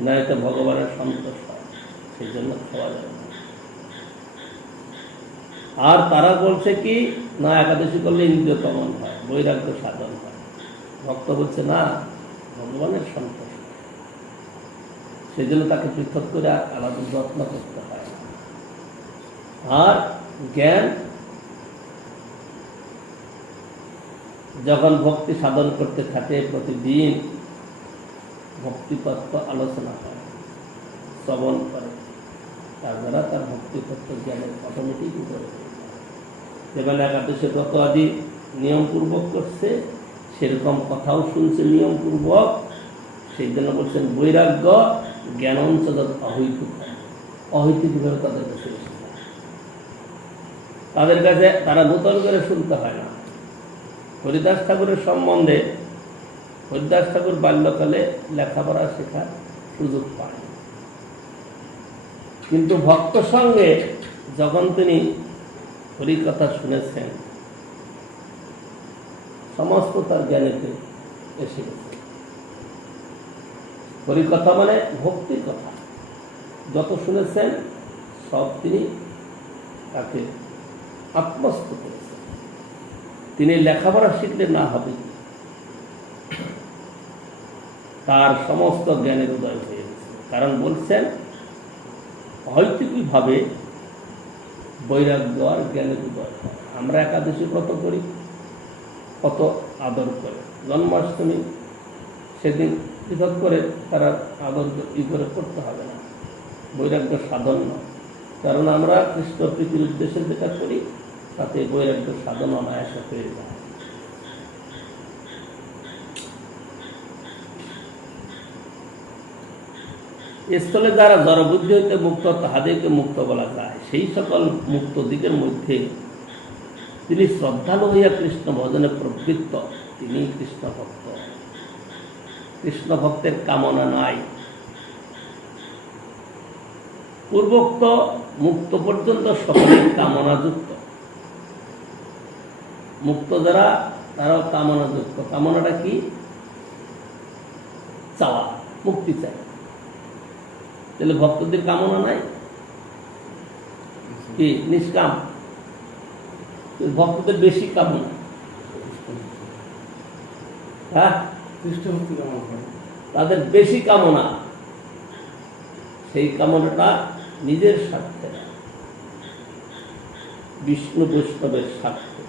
না এটা ভগবানের সন্তোষ হয়, সেই জন্য খাওয়া যায় না। আর তারা বলছে কি না, একাদশী করলে ইন্দ্রিয় দমন হয়, বৈরাগ্য সাধন হয়। ভক্ত বলছে না, ভগবানের সন্তোষ, সেই জন্য তাকে পৃথক করে আলাদা যত্ন করতে হয়। আর জ্ঞান যখন ভক্তি সাধন করতে থাকে, প্রতিদিন ভক্তিতত্ত্ব আলোচনা করে, শ্রবণ করে, তার দ্বারা তার ভক্তিতত্ত্ব জ্ঞানের অটোমেটিক উপরে যেমন একাদশী ব্রত আদি নিয়মপূর্বক করছে, সেরকম কথাও শুনছে নিয়মপূর্বক। সেই জন্য বলছেন বৈরাগ্য জ্ঞানঞ্চ অহৈতুক। অহৈতুকভাবে তাদের কাছে এসে যায়, তাদের কাছে তারা নূতন করে শুনতে হয় না। হরিদাস ঠাকুরের সম্বন্ধে হরিদাস ঠাকুর বাল্যকালে লেখাপড়া শেখার সুযোগ পায়, কিন্তু ভক্ত সঙ্গে যখন তিনি হরিকথা শুনেছেন, সমস্ত তার জ্ঞানেতে এসে গেছে। হরিকথা মানে ভক্তির কথা, যত শুনেছেন সব তিনি তাকে আত্মস্থ করেছেন। তিনি লেখাপড়া শিখলে না হবে, তার সমস্ত জ্ঞানের উদয় হয়ে গেছে। কারণ বলছেন অহৈতুকীভাবে বৈরাগ্য আর জ্ঞানের উদয় হয়। আমরা একাদশী ব্রত করি, কত আদর করে, জন্মাষ্টমী সেদিন পৃথক করে তারা আদর করে করতে হবে না, বৈরাগ্য সাধন নয়। কারণ আমরা কৃষ্ণ প্রীতির উদ্দেশ্যে যেটা করি তাতে বৈরাগ্য সাধন অনায়াসে হয়ে যায়। স্থলে যারা জড়বুদ্ধি হইতে মুক্ত তাহাদেরকে মুক্ত বলা যায়। সেই সকল মুক্ত দিকের মধ্যে তিনি শ্রদ্ধালু হইয়া কৃষ্ণ ভজনে প্রবৃত্ত, তিনি কৃষ্ণ ভক্ত। কৃষ্ণ ভক্তের কামনা নাই। পূর্বোক্ত মুক্ত পর্যন্ত সকলেই কামনাযুক্ত। মুক্ত যারা তারাও কামনাযুক্ত। কামনাটা কি? চাওয়া, মুক্তি চাই। তাহলে ভক্তদের কামনা নাই কি? নিষ্কাম। ভক্তদের বেশি কামনা। হ্যাঁ, কৃষ্ণ ভক্তি কামনা করে। তাদের বেশি কামনা। সেই কামনাটা নিজের স্বার্থে না, বিষ্ণু বৈষ্ণবের স্বার্থে।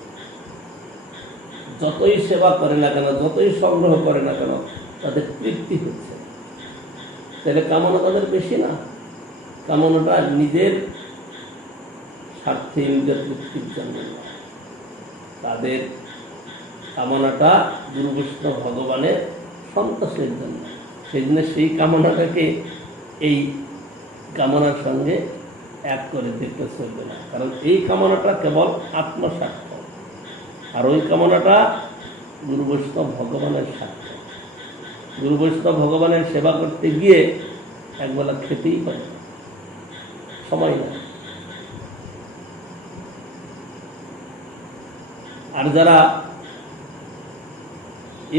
যতই সেবা করে না কেন, যতই সংগ্রহ করে না কেন, তাদের তৃপ্তি হচ্ছে। তাহলে কামনা তাদের বেশি না। কামনাটা নিজের স্বার্থে, নিজের তৃপ্তির জন্য। তাদের কামনাটা গুরু বৈষ্ণব ভগবানের সন্তোষের জন্য। সেই জন্য সেই কামনাটাকে এই কামনার সঙ্গে এক করে দেখতে চলবে না। কারণ এই কামনাটা কেবল আত্মস্বার্থ, আর ওই কামনাটা গুরু বৈষ্ণব ভগবানের স্বার্থ। গুরু বৈষ্ণব ভগবানের সেবা করতে গিয়ে একবেলা খেতেই পারে, সময় না। আর যারা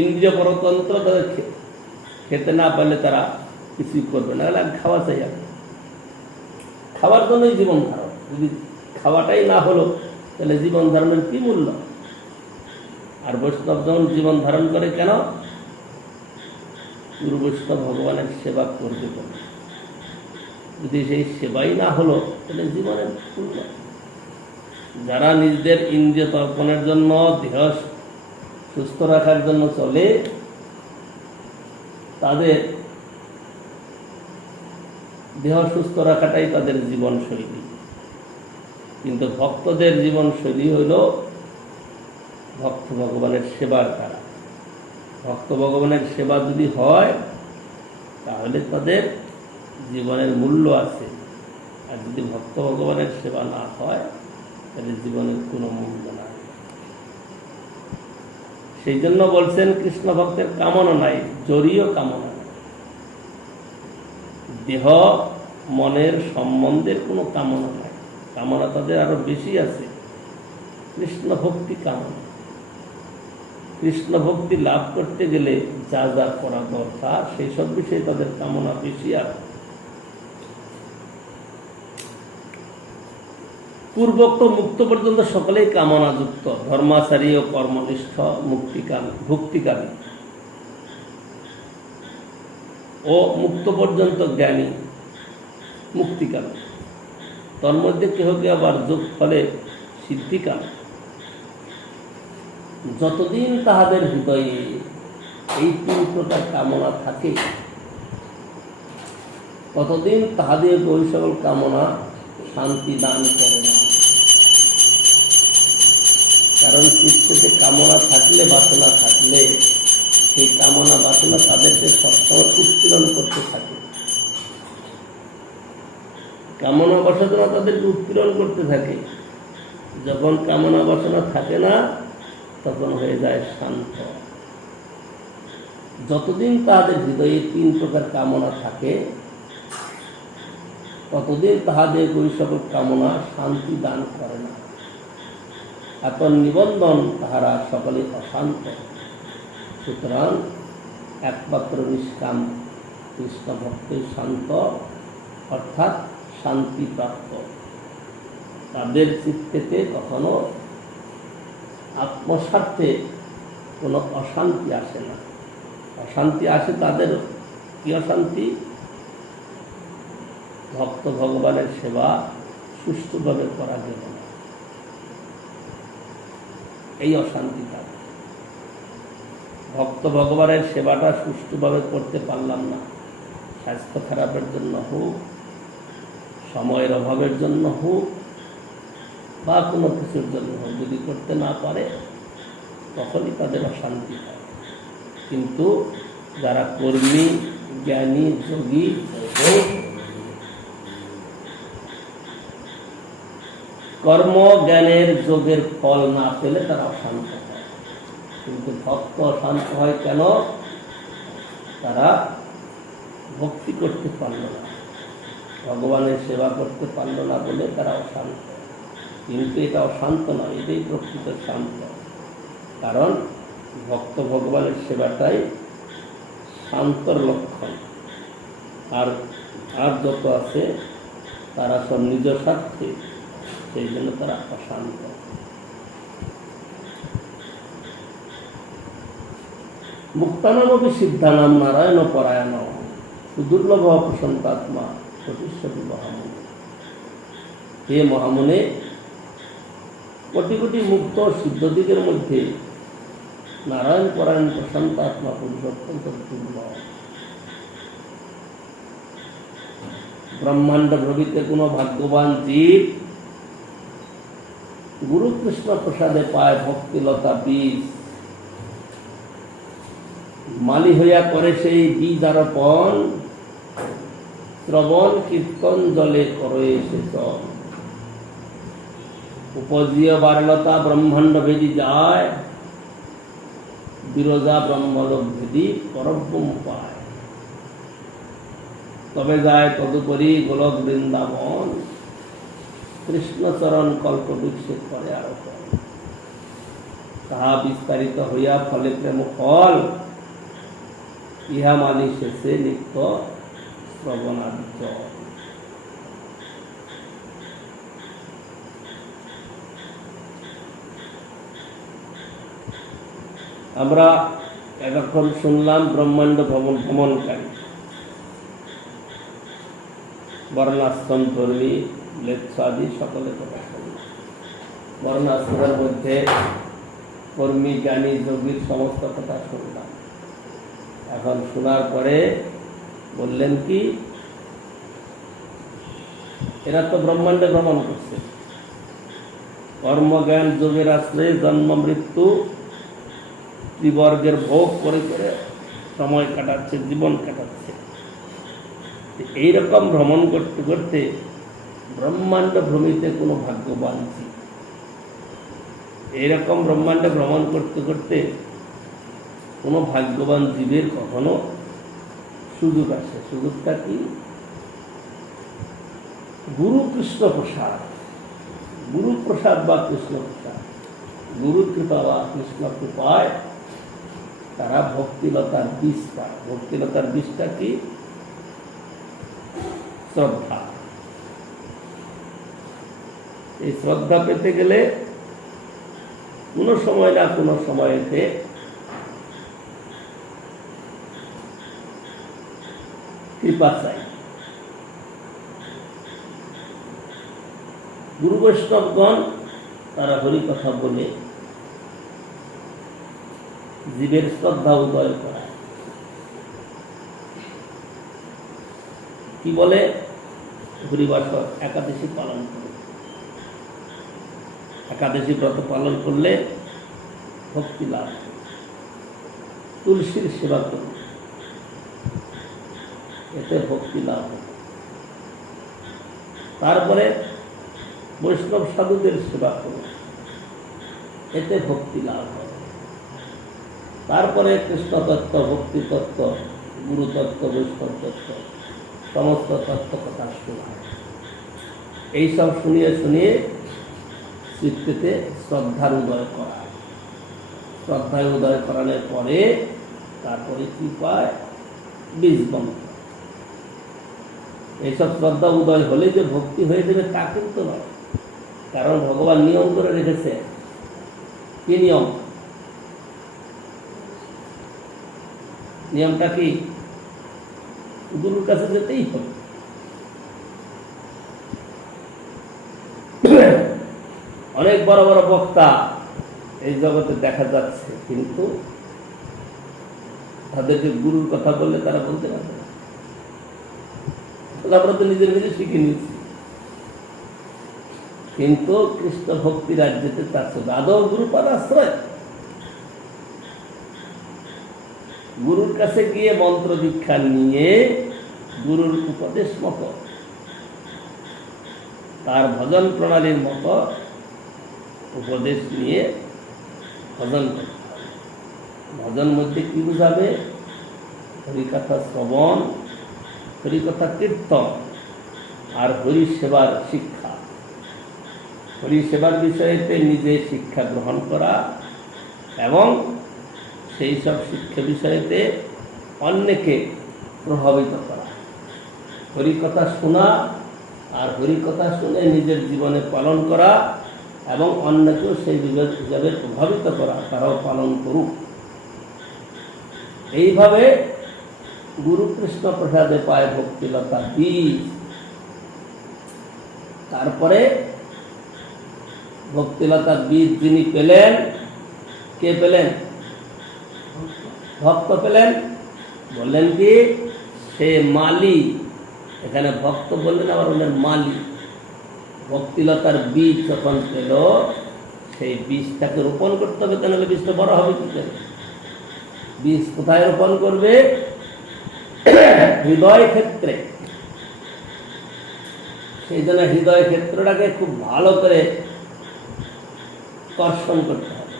ইন্দ্রিয় পরতন্ত্র, তাদের খেতে না পারলে তারা কিছুই করবে না। খাওয়া চাই, খাওয়ার জন্যই জীবন ধারণ। যদি খাওয়াটাই না হলো তাহলে জীবন ধারণের কি মূল্য? আর বৈষ্ণব যখন জীবন ধারণ করে কেন? গুরু বৈষ্ণব ভগবানের সেবা করবে বলে। যদি সেই সেবাই না হলো তাহলে জীবনের মূল্য। যারা নিজেদের ইন্দ্রিয় তর্পণের জন্য, দেহ সুস্থ রাখার জন্য চলে, তাদের দেহ সুস্থ রাখাটাই তাদের জীবনশৈলী। কিন্তু ভক্তদের জীবনশৈলী হইল ভক্ত ভগবানের সেবার দ্বারা। ভক্ত ভগবানের সেবা যদি হয় তাহলে তাদের জীবনের মূল্য আছে। আর যদি ভক্ত ভগবানের সেবা না হয় তাহলে জীবনের কোনো মূল্য নাই। সেই জন্য বলছেন কৃষ্ণ ভক্তের কামনা নাই, জড়ীয় কামনা নাই। দেহ মনের সম্বন্ধের কোনো কামনা নাই। কামনা তাদের আরো বেশি আছে, কৃষ্ণ ভক্তি কামনা। কৃষ্ণ ভক্তি লাভ করতে গেলে যা যা করা দরকার সেই সব বিষয়ে তাদের কামনা বেশি আছে। পূর্বোক্ত মুক্ত পর্যন্ত সকলেই কামনাযুক্ত, ধর্মাচারী ও কর্মনিষ্ঠ, মুক্তিকামী, ভক্তিকামী ও মুক্ত পর্যন্ত জ্ঞানী, মুক্তিকামী। তোর মধ্যে কেহ কেউ আবার যোগ ফলে সিদ্ধিকামী। যতদিন তাহাদের হৃদয়ে এই তিন প্রকার কামনা থাকে ততদিন তাহাদের ওই সকল কামনা শান্তি দান করে না। কারণ চিত্তে কামনা থাকলে, বাসনা থাকলে, সেই কামনা বাসনা তাদেরকে সবসময় উৎপীড়ন করতে থাকে। কামনা বাসনা তাদেরকে উৎপীড়ন করতে থাকে। যখন কামনা বাসনা থাকে না তখন হয়ে যায় শান্ত। যতদিন তাদের হৃদয়ে তিন প্রকার কামনা থাকে ততদিন তাহাদের ওই সকল কামনা শান্তি দান করে না। এত নিবন্ধন তাহারা সকলে অশান্ত। সুতরাং একমাত্র নিষ্কাম কৃষ্ণ ভক্তই শান্ত, অর্থাৎ শান্তিপ্রাপ্ত। তাদের চিত্তেতে কখনো আত্মস্বার্থে কোনো অশান্তি আসে না। অশান্তি আসে তাদের কি অশান্তি? ভক্ত ভগবানের সেবা সুষ্ঠুভাবে করা গেল না, এই অশান্তি তাদের। ভক্ত ভগবানের সেবাটা সুষ্ঠুভাবে করতে পারলাম না, স্বাস্থ্য খারাপের জন্য হোক, সময়ের অভাবের জন্য হোক, বা কোনো কিছুর জন্য হোক, যদি করতে না পারে তখনই তাদের অশান্তি হয়। কিন্তু যারা কর্মী, জ্ঞানী, যোগী, কর্ম জ্ঞানের যোগের ফল না পেলে তারা অশান্ত হয়। কিন্তু ভক্ত অশান্ত হয় কেন? তারা ভক্তি করতে পারল না, ভগবানের সেবা করতে পারল না বলে তারা অশান্ত। কিন্তু এটা অশান্ত নয়, এটাই প্রকৃত শান্ত। কারণ ভক্ত ভগবানের সেবাটাই শান্তর লক্ষণ। আর আর যত আছে তারা সব নিজ স্বার্থে, সেই জন্য তারা অশান্ত। মুক্তানামপি সিদ্ধানাম নারায়ণ পরায়ণ সুদুর্লভ প্রশান্তাত্মা প্রতিষ্ঠতি মহামুনি। হে মহামুনে, কোটি কোটি মুক্ত সিদ্ধদিগের মধ্যে নারায়ণ পরায়ণ প্রশান্তাত্মা পুরুষ অত্যন্ত দুর্লভ। ব্রহ্মাণ্ড ভ্রবিতে কোনো ভাগ্যবান জীব গুরু কৃষ্ণ প্রসাদে পায় ভক্তিলতা বীজ, মালি হইয়া করে সেই বীজ আরোপণ, শ্রবণ কীর্তন জলে করে সে চল। উপজীয় বারলতা ব্রহ্মাণ্ড ভেদি যায়, বিরজা ব্রহ্মলোক ভেদি পরব্রহ্ম পায়। তবে যায় তদুপরি গোলক বৃন্দাবন, কৃষ্ণচরণ কল্পবৃক্ষে করে আরোপণ। তাহা বিস্তারিত হইয়া ফলে প্রেম ফল, ইহা মানি শেষে নিত্য শ্রবণাদি জল। আমরা এতক্ষণ শুনলাম ব্রহ্মাণ্ড ভ্রমণকারী, বর্ণাশ্রম ধর্মী, লেচ্ছাদি সকলে কথা শুনলাম। বর্ণাশ্রমের মধ্যে কর্মী, জ্ঞানী, যোগীর সমস্ত কথা শুনলাম। এখন শোনার পরে বললেন কি, এরা তো ব্রহ্মাণ্ডে ভ্রমণ করছে, কর্মজ্ঞান যোগের আশ্রয়ে জন্ম মৃত্যু ত্রিবর্গের ভোগ করে করে সময় কাটাচ্ছে, জীবন কাটাচ্ছে। এইরকম ভ্রমণ করতে করতে ব্রহ্মাণ্ড ভ্রমিতে কোনো ভাগ্যবান জীব, এইরকম ব্রহ্মাণ্ডে ভ্রমণ করতে করতে কোনো ভাগ্যবান জীবের কখনো সুযোগ আসে। সুযোগটা কি? গুরু কৃষ্ণ প্রসাদ, গুরু প্রসাদ বা কৃষ্ণ প্রসাদ, গুরু কৃপা বা কৃষ্ণ কৃপায় তারা ভক্তিলতার বীজ পায়। ভক্তিলতার বীজটা কি? শ্রদ্ধা। এই শ্রদ্ধা পেতে গেলে কোনো সময় না কোনো সময়তে কৃপা চাই। গুরু বৈষ্ণবগণ তারা হরি কথা বলে জীবের শ্রদ্ধা উদয় করায়। কি বলে? হরিবাসর একাদশী পালন করে, একাদশী ব্রত পালন করলে ভক্তি লাভ, তুলসীর সেবা করবে, এতে ভক্তি লাভ হবে। তারপরে বৈষ্ণব সাধুদের সেবা করবে, এতে ভক্তি লাভ হবে। তারপরে কৃষ্ণ তত্ত্ব, ভক্তি তত্ত্ব, গুরু তত্ত্ব, বৈষ্ণব তত্ত্ব, সমস্ত তত্ত্ব কথা শোনা। এইসব শুনিয়ে শুনিয়ে চিত্তেতে শ্রদ্ধার উদয় করা। শ্রদ্ধায় উদয় করানোর পরে তারপরে কি পায়? বীজবন্ধ। এইসব শ্রদ্ধা উদয় হলে যে ভক্তি হয়ে যাবে তা কিন্তু নয়। কারণ ভগবান নিয়ম করে রেখেছে। কি নিয়ম? নিয়মটা কি? গুরুর কাছে যেতেই হবে। অনেক বড় বড় বক্তা এই জগতে দেখা যাচ্ছে, কিন্তু তাদেরকে গুরুর কথা বললে তারা বলতে পারবে না। আমরা তো নিজের নিজে শিখে নিচ্ছি। কিন্তু কৃষ্ণ ভক্তি রাজ্যতে তার আদৌ গুরুপাদ আশ্রয়। গুরুর কাছে গিয়ে মন্ত্র দীক্ষা নিয়ে গুরুর উপদেশ মতো তার ভজন প্রণালীর মতো উপদেশ নিয়ে ভজন করতে হবে। ভজন মধ্যে কি বুঝাবে? হরিকথা শ্রবণ, হরিকথা কীর্তন আর হরি সেবার শিক্ষা। হরি সেবার বিষয়েতে নিজে শিক্ষা গ্রহণ করা এবং সেই সব শিক্ষা বিষয়েতে অন্যকে প্রভাবিত করা। হরিকথা শোনা আর হরিকথা শুনে নিজের জীবনে পালন করা এবং অন্যকেও সেই হিসাবে প্রভাবিত করা, তারাও পালন করুক। এইভাবে গুরু কৃষ্ণ প্রসাদে পায় ভক্তিলতা বীজ। তারপরে ভক্তিলতা বীজ যিনি পেলেন, কে পেলেন? ভক্ত পেলেন। বললেন কি? সে মালি। এখানে ভক্ত বললেন, আবার বললেন মালি। ভক্তিলতার বীজ যখন পেল, সেই বীজটাকে রোপণ করতে হবে, তাহলে বীজটা বড় হবে কি করে? বীজ কোথায় রোপণ করবে? হৃদয় ক্ষেত্রে। সেই জন্য হৃদয় ক্ষেত্রটাকে খুব ভালো করে কর্ষণ করতে হবে,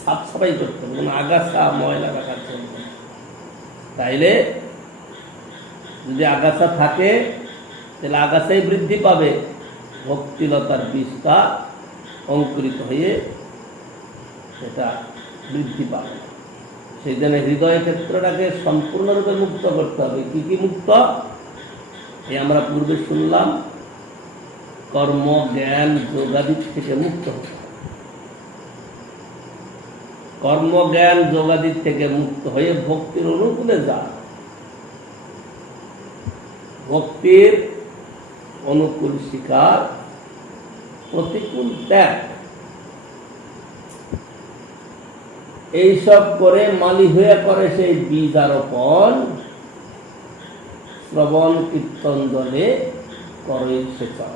সাফ সাফাই করতে হবে, কোনো আগাছা ময়লা রাখা চলবে না। তাইলে যদি আগাছা থাকে তাহলে আগাছাই বৃদ্ধি পাবে, ভক্তিলতার বীজটা অঙ্কুরিত হয়ে সেটা বৃদ্ধি পাবে। সেই জন্য হৃদয় ক্ষেত্রটাকে সম্পূর্ণরূপে মুক্ত করতে হবে। কি কি মুক্ত? এই আমরা পূর্বে শুনলাম, কর্ম, জ্ঞান, যোগাদি থেকে মুক্ত হতে হবে। কর্ম, জ্ঞান, যোগাদি থেকে মুক্ত হয়ে ভক্তির অনুকূলে যা। ভক্তির অনুকূল শিকার, প্রতিকূল ত্যাগ। এইসব করে মালি হয়ে করে সেই বীজ আরোপণ। শ্রবণ কীর্তন দলে করে সেচন।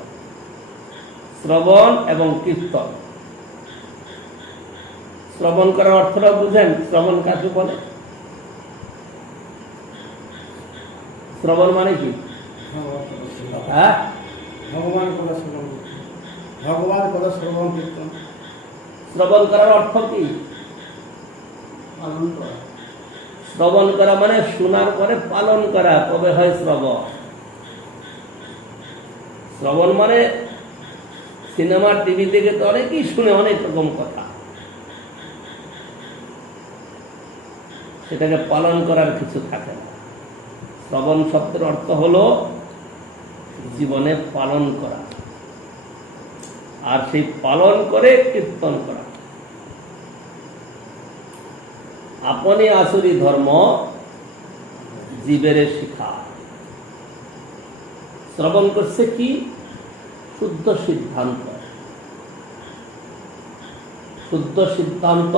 শ্রবণ এবং কীর্তন। শ্রবণ করার অর্থটা বুঝেন? শ্রবণ কাকে বলে? শ্রবণ মানে কি? হ্যাঁ, ভগবান কথা শ্রবণ, ভগবান কথা শ্রবণ কীর্তন। শ্রবণ করার অর্থ কি? পালন করা। শ্রবণ করা মানে শোনার পরে পালন করা, তবে হয় শ্রবণ। শ্রবণ মানে সিনেমা, টিভি থেকে তো অনেকেই শুনে অনেক রকম কথা, সেটাকে পালন করার কিছু থাকে না। শ্রবণ শব্দের অর্থ হলো জীবনে পালন করা, আর সেই পালন করে কীর্তন করা। আপনি আসুরি ধর্ম জীবের শিখা। শ্রবণ করছে কি? শুদ্ধ সিদ্ধান্ত। শুদ্ধ সিদ্ধান্ত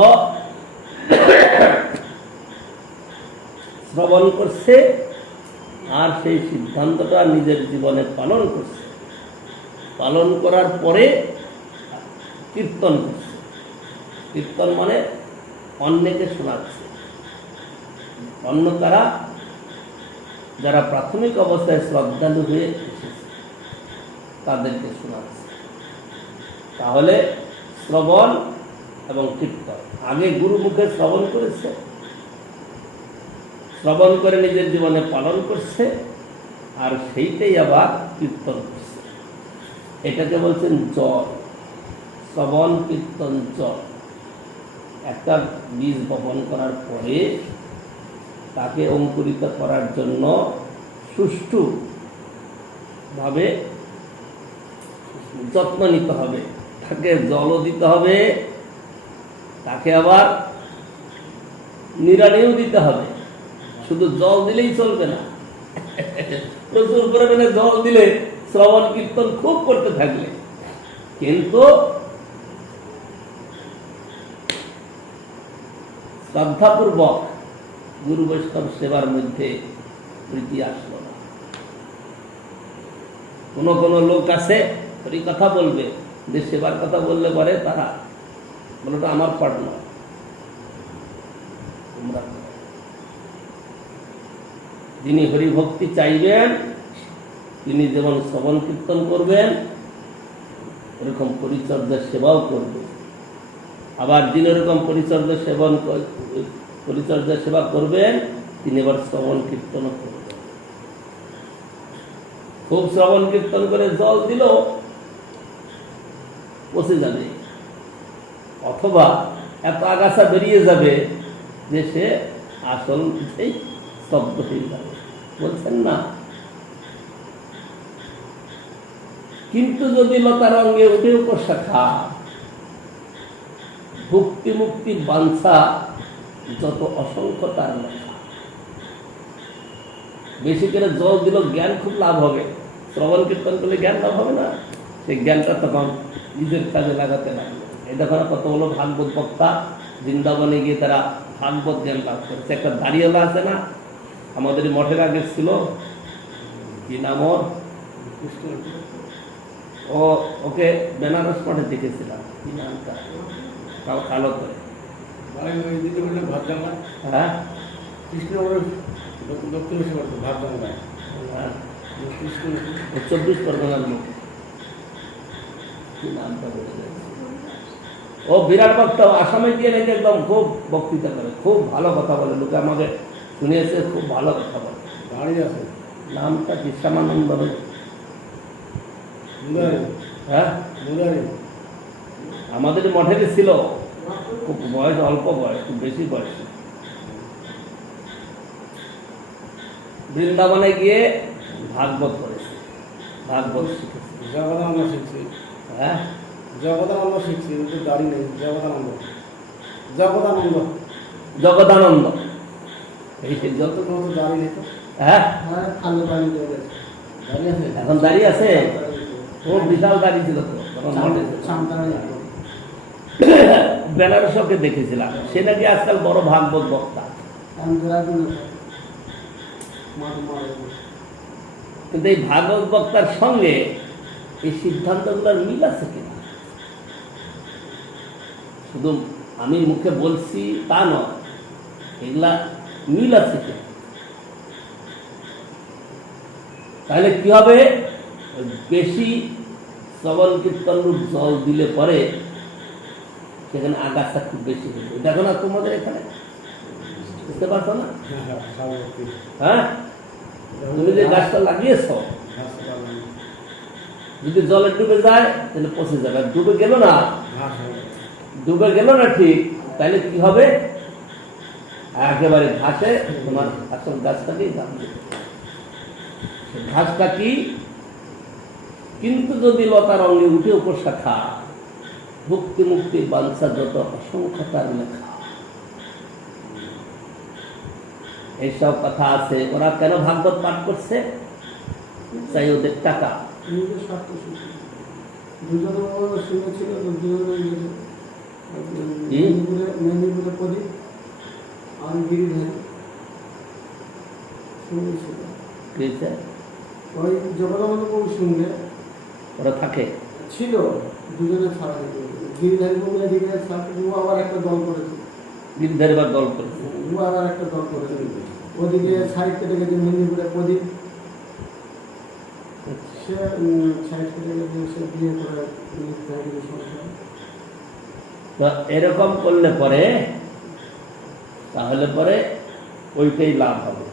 শ্রবণ করছে, আর সেই সিদ্ধান্তটা নিজের জীবনে পালন করছে। পালন করার পরে কীর্তন করছে। কীর্তন মানে অন্যকে শোনাচ্ছে। অন্য তারা যারা প্রাথমিক অবস্থায় শ্রদ্ধালু হয়ে এসেছে তাদেরকে শোনাচ্ছে। তাহলে শ্রবণ এবং কীর্তন। আগে গুরু মুখে শ্রবণ করেছে, শ্রবণ করে নিজের জীবনে পালন করছে, আর সেইটাই আবার কীর্তন করছে। এটাকে বলছেন জল। শ্রবণ, কীর্তন, জল। একটা বীজ বপন করার পরে তাকে অঙ্কুরিত করার জন্য সুষ্ঠুভাবে যত্ন নিতে হবে। তাকে জলও দিতে হবে, তাকে আবার নিড়ানিও দিতে হবে। শুধু জল দিলেই চলবে না, প্রচুর পরিমাণে জল দিলে শ্রবণ কীর্তন খুব করতে থাকলে কিন্তু শ্রদ্ধাপূর্বক গুরু বৈষ্ণব সেবার মধ্যে প্রীতি আসলো না। কোনো কোনো লোক আছে ওই কথা বলবে, যে সেবার কথা বললে পরে তারা বলে ওটা আমার পাঠ নয়, তোমরা। যিনি হরিভক্তি চাইবেন তিনি যেমন শ্রবণ কীর্তন করবেন এরকম পরিচর্যা সেবাও করবেন। আবার যিনি এরকম পরিচর্যা সেবা করবেন তিনি আবার শ্রবণ কীর্তনও করবেন। খুব শ্রবণ কীর্তন করে জল দিল পচে যাবে, অথবা এত আগাছা বেরিয়ে যাবে যে সে আসল স্তব্ধ হয়ে যাবে। বলছেন না, কিন্তু যদি লতার অঙ্গে উঠে উপশাখা, ভুক্তি মুক্তি বাঞ্ছা যত অসংখ্য তার লেখা। বেশি করে জল দিল জ্ঞান খুব লাভ হবে, শ্রবণ কীর্তন করলে জ্ঞান লাভ হবে না, সেই জ্ঞানটা তখন নিজের কাজে লাগাতে লাগবে। এই দেখো না কত বলো ভাগবত বক্তা বৃন্দাবনে গিয়ে তারা ভাগবত জ্ঞান লাভ করেছে। একটা দাঁড়িয়েলা আছে না, আমাদের মঠের আগে ছিল, কি নাম ওর, ওকে বেনারস মঠে দেখেছিলাম, কি নামটা, কালো করে, হ্যাঁ চব্বিশ পরগনার লোক, কি নামটা বলে যাচ্ছে। ও বিরাট বক্তা, আসামে গিয়ে নাকি একদম খুব বক্তৃতা করে, খুব ভালো কথা বলে, লোকে আমাকে শুনিয়েছে, খুব ভালো কথা বলে। নামটা কি, শ্যামানন্দ, হ্যাঁ আমাদের মঠের ছিল, খুব বয়স, অল্প বয়স, খুব বেশি বয়স। বৃন্দাবনে গিয়ে ভাগবত করেছে, ভাগবত শিখেছে। হ্যাঁ জগদানন্দ শিখছি, দাড়ি নেই, জগদানন্দ, জগদানন্দ, জগদানন্দ, এই যত দাড়ি নেই তো, হ্যাঁ দাঁড়িয়ে আছে, এখন দাঁড়িয়ে আছে, ও বিশাল দাঁড়িয়ে ছিল তো তখন মঠে। বেনারসকে দেখেছিলাম, সে নাকি আজকাল বড় ভাগবত বক্তা। কিন্তু এই ভাগবত বক্তার সঙ্গে এই সিদ্ধান্তগুলোর মিল আছে কিনা, শুধু আমি মুখে বলছি তা নয়, এগুলা মিল আছে কিনা। তাহলে কি হবে, বেশি শ্রবণ কীর্তন জল দিলে পরে সেখানে আগাছা খুব বেশি হবে। দেখো না তোমাদের এখানে, বুঝতে পারছো না, হ্যাঁ তুমি যে গাছটা লাগিয়েছ যদি জলে ডুবে যায় তাহলে পচে যাবে, আর ডুবে গেল না, ঠিক, তাহলে কি হবে, একেবারে ঘাসে তোমার আসল গাছটাকেই দাম দেবে। ঘাসটা কি, কিন্তু যদি লতার অঙ্গে উঠে উপশাখা, ভুক্তি মুক্তি বাঞ্ছা যত অসংখ্য তার লেখা। এইসব কথা আছে। ওরা কেন ভাগবত পাঠ করছে, চাই ওদের টাকা। মেদিনীপুরে প্রদীপ আর গিরিধারী ওই জগদানন্দ বাবুর সঙ্গে ওরা থাকে, ছিল, দুজনে ছাড়া গিরিধারী বাবু এদিকে ও আবার একটা দল করেছে, গিরিধারীবার দল করেছে, ও আবার একটা দল করেছে, ওদিকে সাইড কেটে গেছে মেদিনীপুরে প্রদীপ, সে সাইড কেটে গেছে, সে বিয়ে করে সংসার। তো এরকম করলে পরে তাহলে পরে ওইটাই লাভ হবে।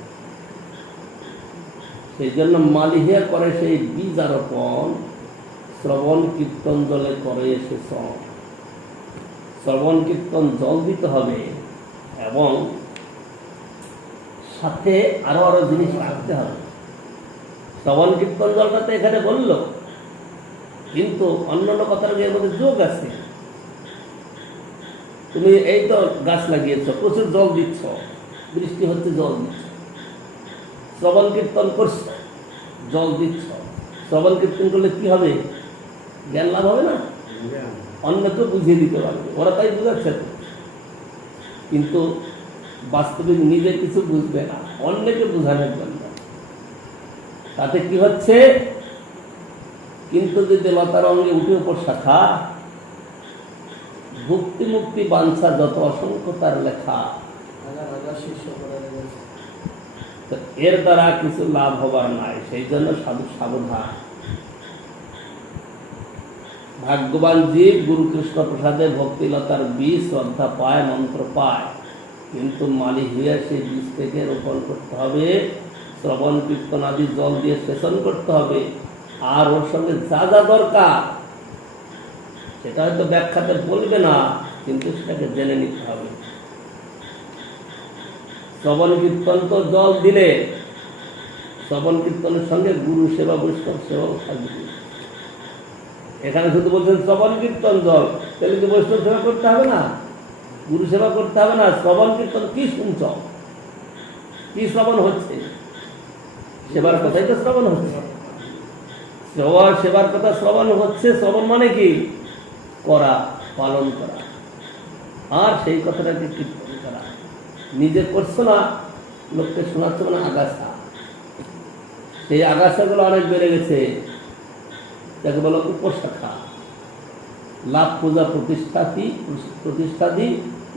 সেই জন্য মালিহিয়া করে সেই বীজারোপণ শ্রবণ কীর্তন জলে করে এসে শ্রবণ কীর্তন জল দিতে হবে, এবং সাথে আরো জিনিস রাখতে হবে। শ্রবণ কীর্তন জলটা তো এখানে বলল, কিন্তু অন্যান্য কথার মধ্যে যোগ আছে। তুমি এই তো গাছ লাগিয়েছ, প্রচুর জল দিচ্ছ, বৃষ্টি হচ্ছে জল দিচ্ছ, শ্রবণ কীর্তন করছ জল দিচ্ছ। শ্রবণ কীর্তন করলে কি হবে, জ্ঞান লাভ হবে না, অন্যকে বুঝিয়ে দিতে পারবে, ওরা তাই বুঝাচ্ছে। কিন্তু বাস্তবে নিজে কিছু বুঝবে না, অন্যকে বোঝানোর জন্য। তাতে কি হচ্ছে, কিন্তু যদি লতার অঙ্গে উঠে উপশাখা, ভুক্তি মুক্তি বাঞ্ছা যত অসংখ্য তার লেখা। তো এর দ্বারা কিছু লাভ হবার নাই, সেই জন্য সাধু সাবধান। ভাগ্যবান জীব গুরু কৃষ্ণ প্রসাদে ভক্তিলতার বীজ শ্রদ্ধা পায়, মন্ত্র পায়, কিন্তু মালিক হইয়া সেই বীজ থেকে রোপণ করতে হবে, শ্রবণ কীর্তন আদি জল দিয়ে সেচন করতে হবে। আর ওর সঙ্গে যা যা দরকার সেটা হয়তো ব্যাখ্যাতে বলবে না, কিন্তু সেটাকে জেনে নিতে হবে। শ্রবণ কীর্তন তো জল দিলে, শ্রবণ কীর্তনের সঙ্গে গুরু সেবা বৈষ্ণব সেবাও থাকবে। এখানে শুধু বলছেন শ্রবণ কীর্তন জল, তাহলে কি বৈষ্ণব সেবা করতে হবে না, গুরু সেবা করতে হবে না? শ্রবণ কীর্তন কি শুনছ, কি শ্রবণ হচ্ছে? সেবার কথাই তো শ্রবণ হচ্ছে। সেবার কথা শ্রবণ হচ্ছে। শ্রবণ মানে কি? করা, পালন করা, আর সেই কথাটাকে কীর্তন করা। নিজে করছো না, লোককে শোনাচ্ছ না আগাছা। সেই আগাছাগুলো অনেক বেড়ে গেছে, যাকে বলো উপশাখা। লাভ পূজা প্রতিষ্ঠাদি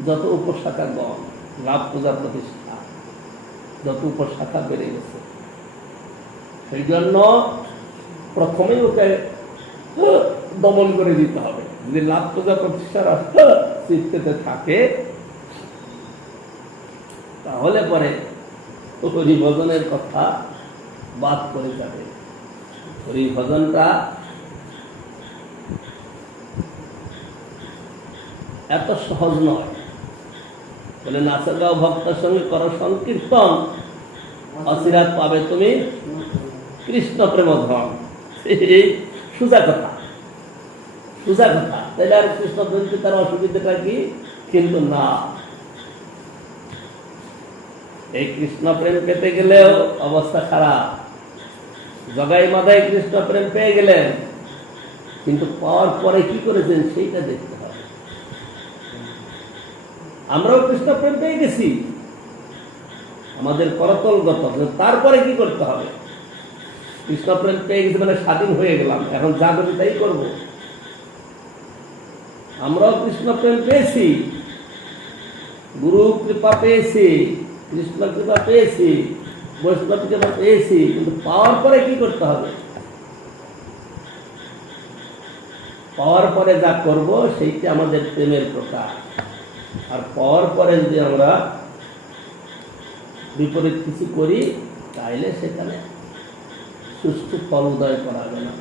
যত উপশাখা গণ, লাভ পূজা প্রতিষ্ঠা যত উপশাখা বেড়ে গেছে, সেই জন্য প্রথমেই ওকে দমন করে দিতে হবে। যদি লাভ পূজা প্রতিষ্ঠার চিত্তে থাকে, তাহলে পরে হরিভজনের কথা বাদ করে যাবে। হরিভজনটা এত সহজ নয়। বলে নাচগাঁও ভক্তের সঙ্গে করো সংকীর্তন, অচিরাত পাবে তুমি কৃষ্ণ প্রেম ধন। এই সোজা কথা, সোজা কথা। তাহলে আর কৃষ্ণ প্রেমকে তার অসুবিধাটা কি? কিন্তু না, এই কৃষ্ণ প্রেম পেতে গেলেও অবস্থা খারাপ। জগাই মাদাই কৃষ্ণ প্রেম পেয়ে গেলেন, কিন্তু পাওয়ার পরে কি করেছেন সেইটা দেখতে হবে। আমরাও কৃষ্ণ প্রেম পেয়ে গেছি, আমাদের করতলগত, তারপরে কি করতে হবে? কৃষ্ণ প্রেম পেয়ে গেছি মানে স্বাধীন হয়ে গেলাম, এখন যা করি তাই করবো। আমরাও কৃষ্ণ প্রেম পেয়েছি, গুরু কৃপা পেয়েছি, কৃষ্ণ কৃপা পেয়েছি, বৈষ্ণব কৃপা পেয়েছি, কিন্তু পাওয়ার পরে কি করতে হবে? পাওয়ার পরে যা করব সেইটা আমাদের প্রেমের প্রকাশ। আর পাওয়ার পরে যদি আমরা বিপরীত কিছু করি, তাইলে সেখানে সুষ্ঠু ফল উদয় করাবে না।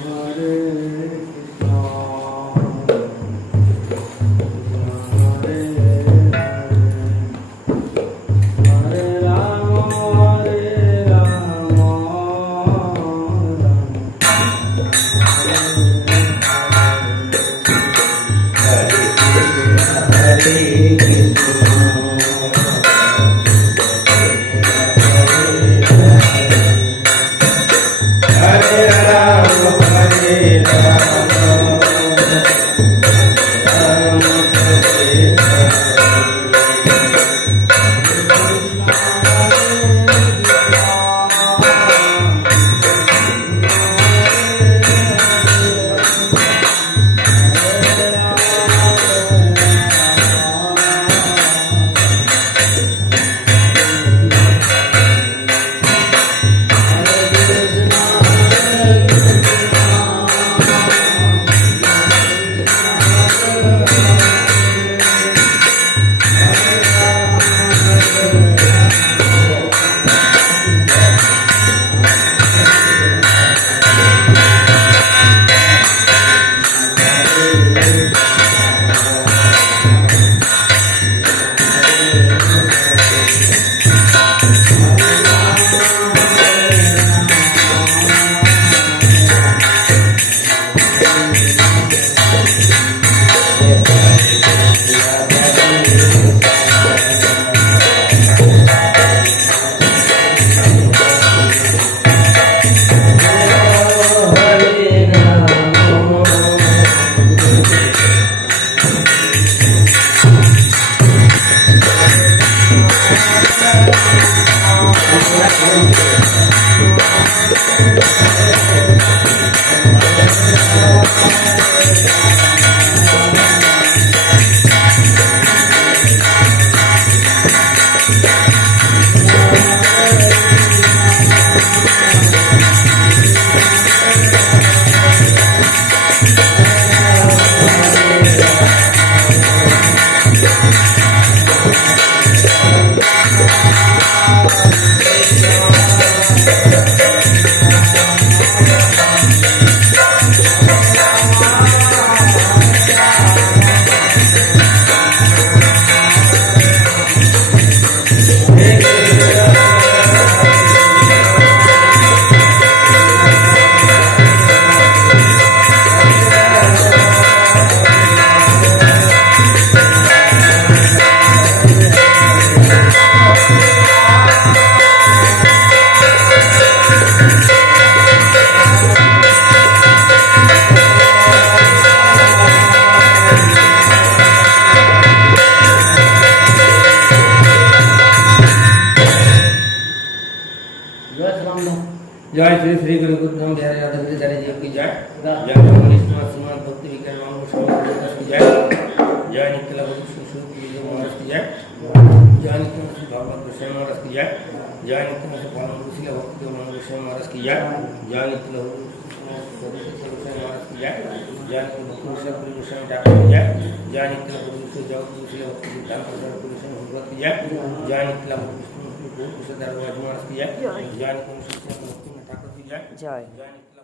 Hare Krishna जय श्री श्री गुरु गोविंद बिहारी राधा बिहारी जी की जय जय मनीष कुमार श्रीमान भक्ति विज्ञान मामू स्वामी की जय जय निखिल सुश्री महाराज की जय जय निखिल भगवत गोस्वामी महाराज की जय जय निखिल पालन कुशील भक्ति गोस्वामी महाराज की जय जय निखिल गोस्वामी महाराज की जय जय निखिल भक्ति गोस्वामी ठाकुर की जय जय निखिल भक्ति कुशील भक्ति सिद्धांत गोस्वामी भगवत की जय जय निखिल भक्ति महाराज की जय जय निखिल ठाकुर की जय जय जय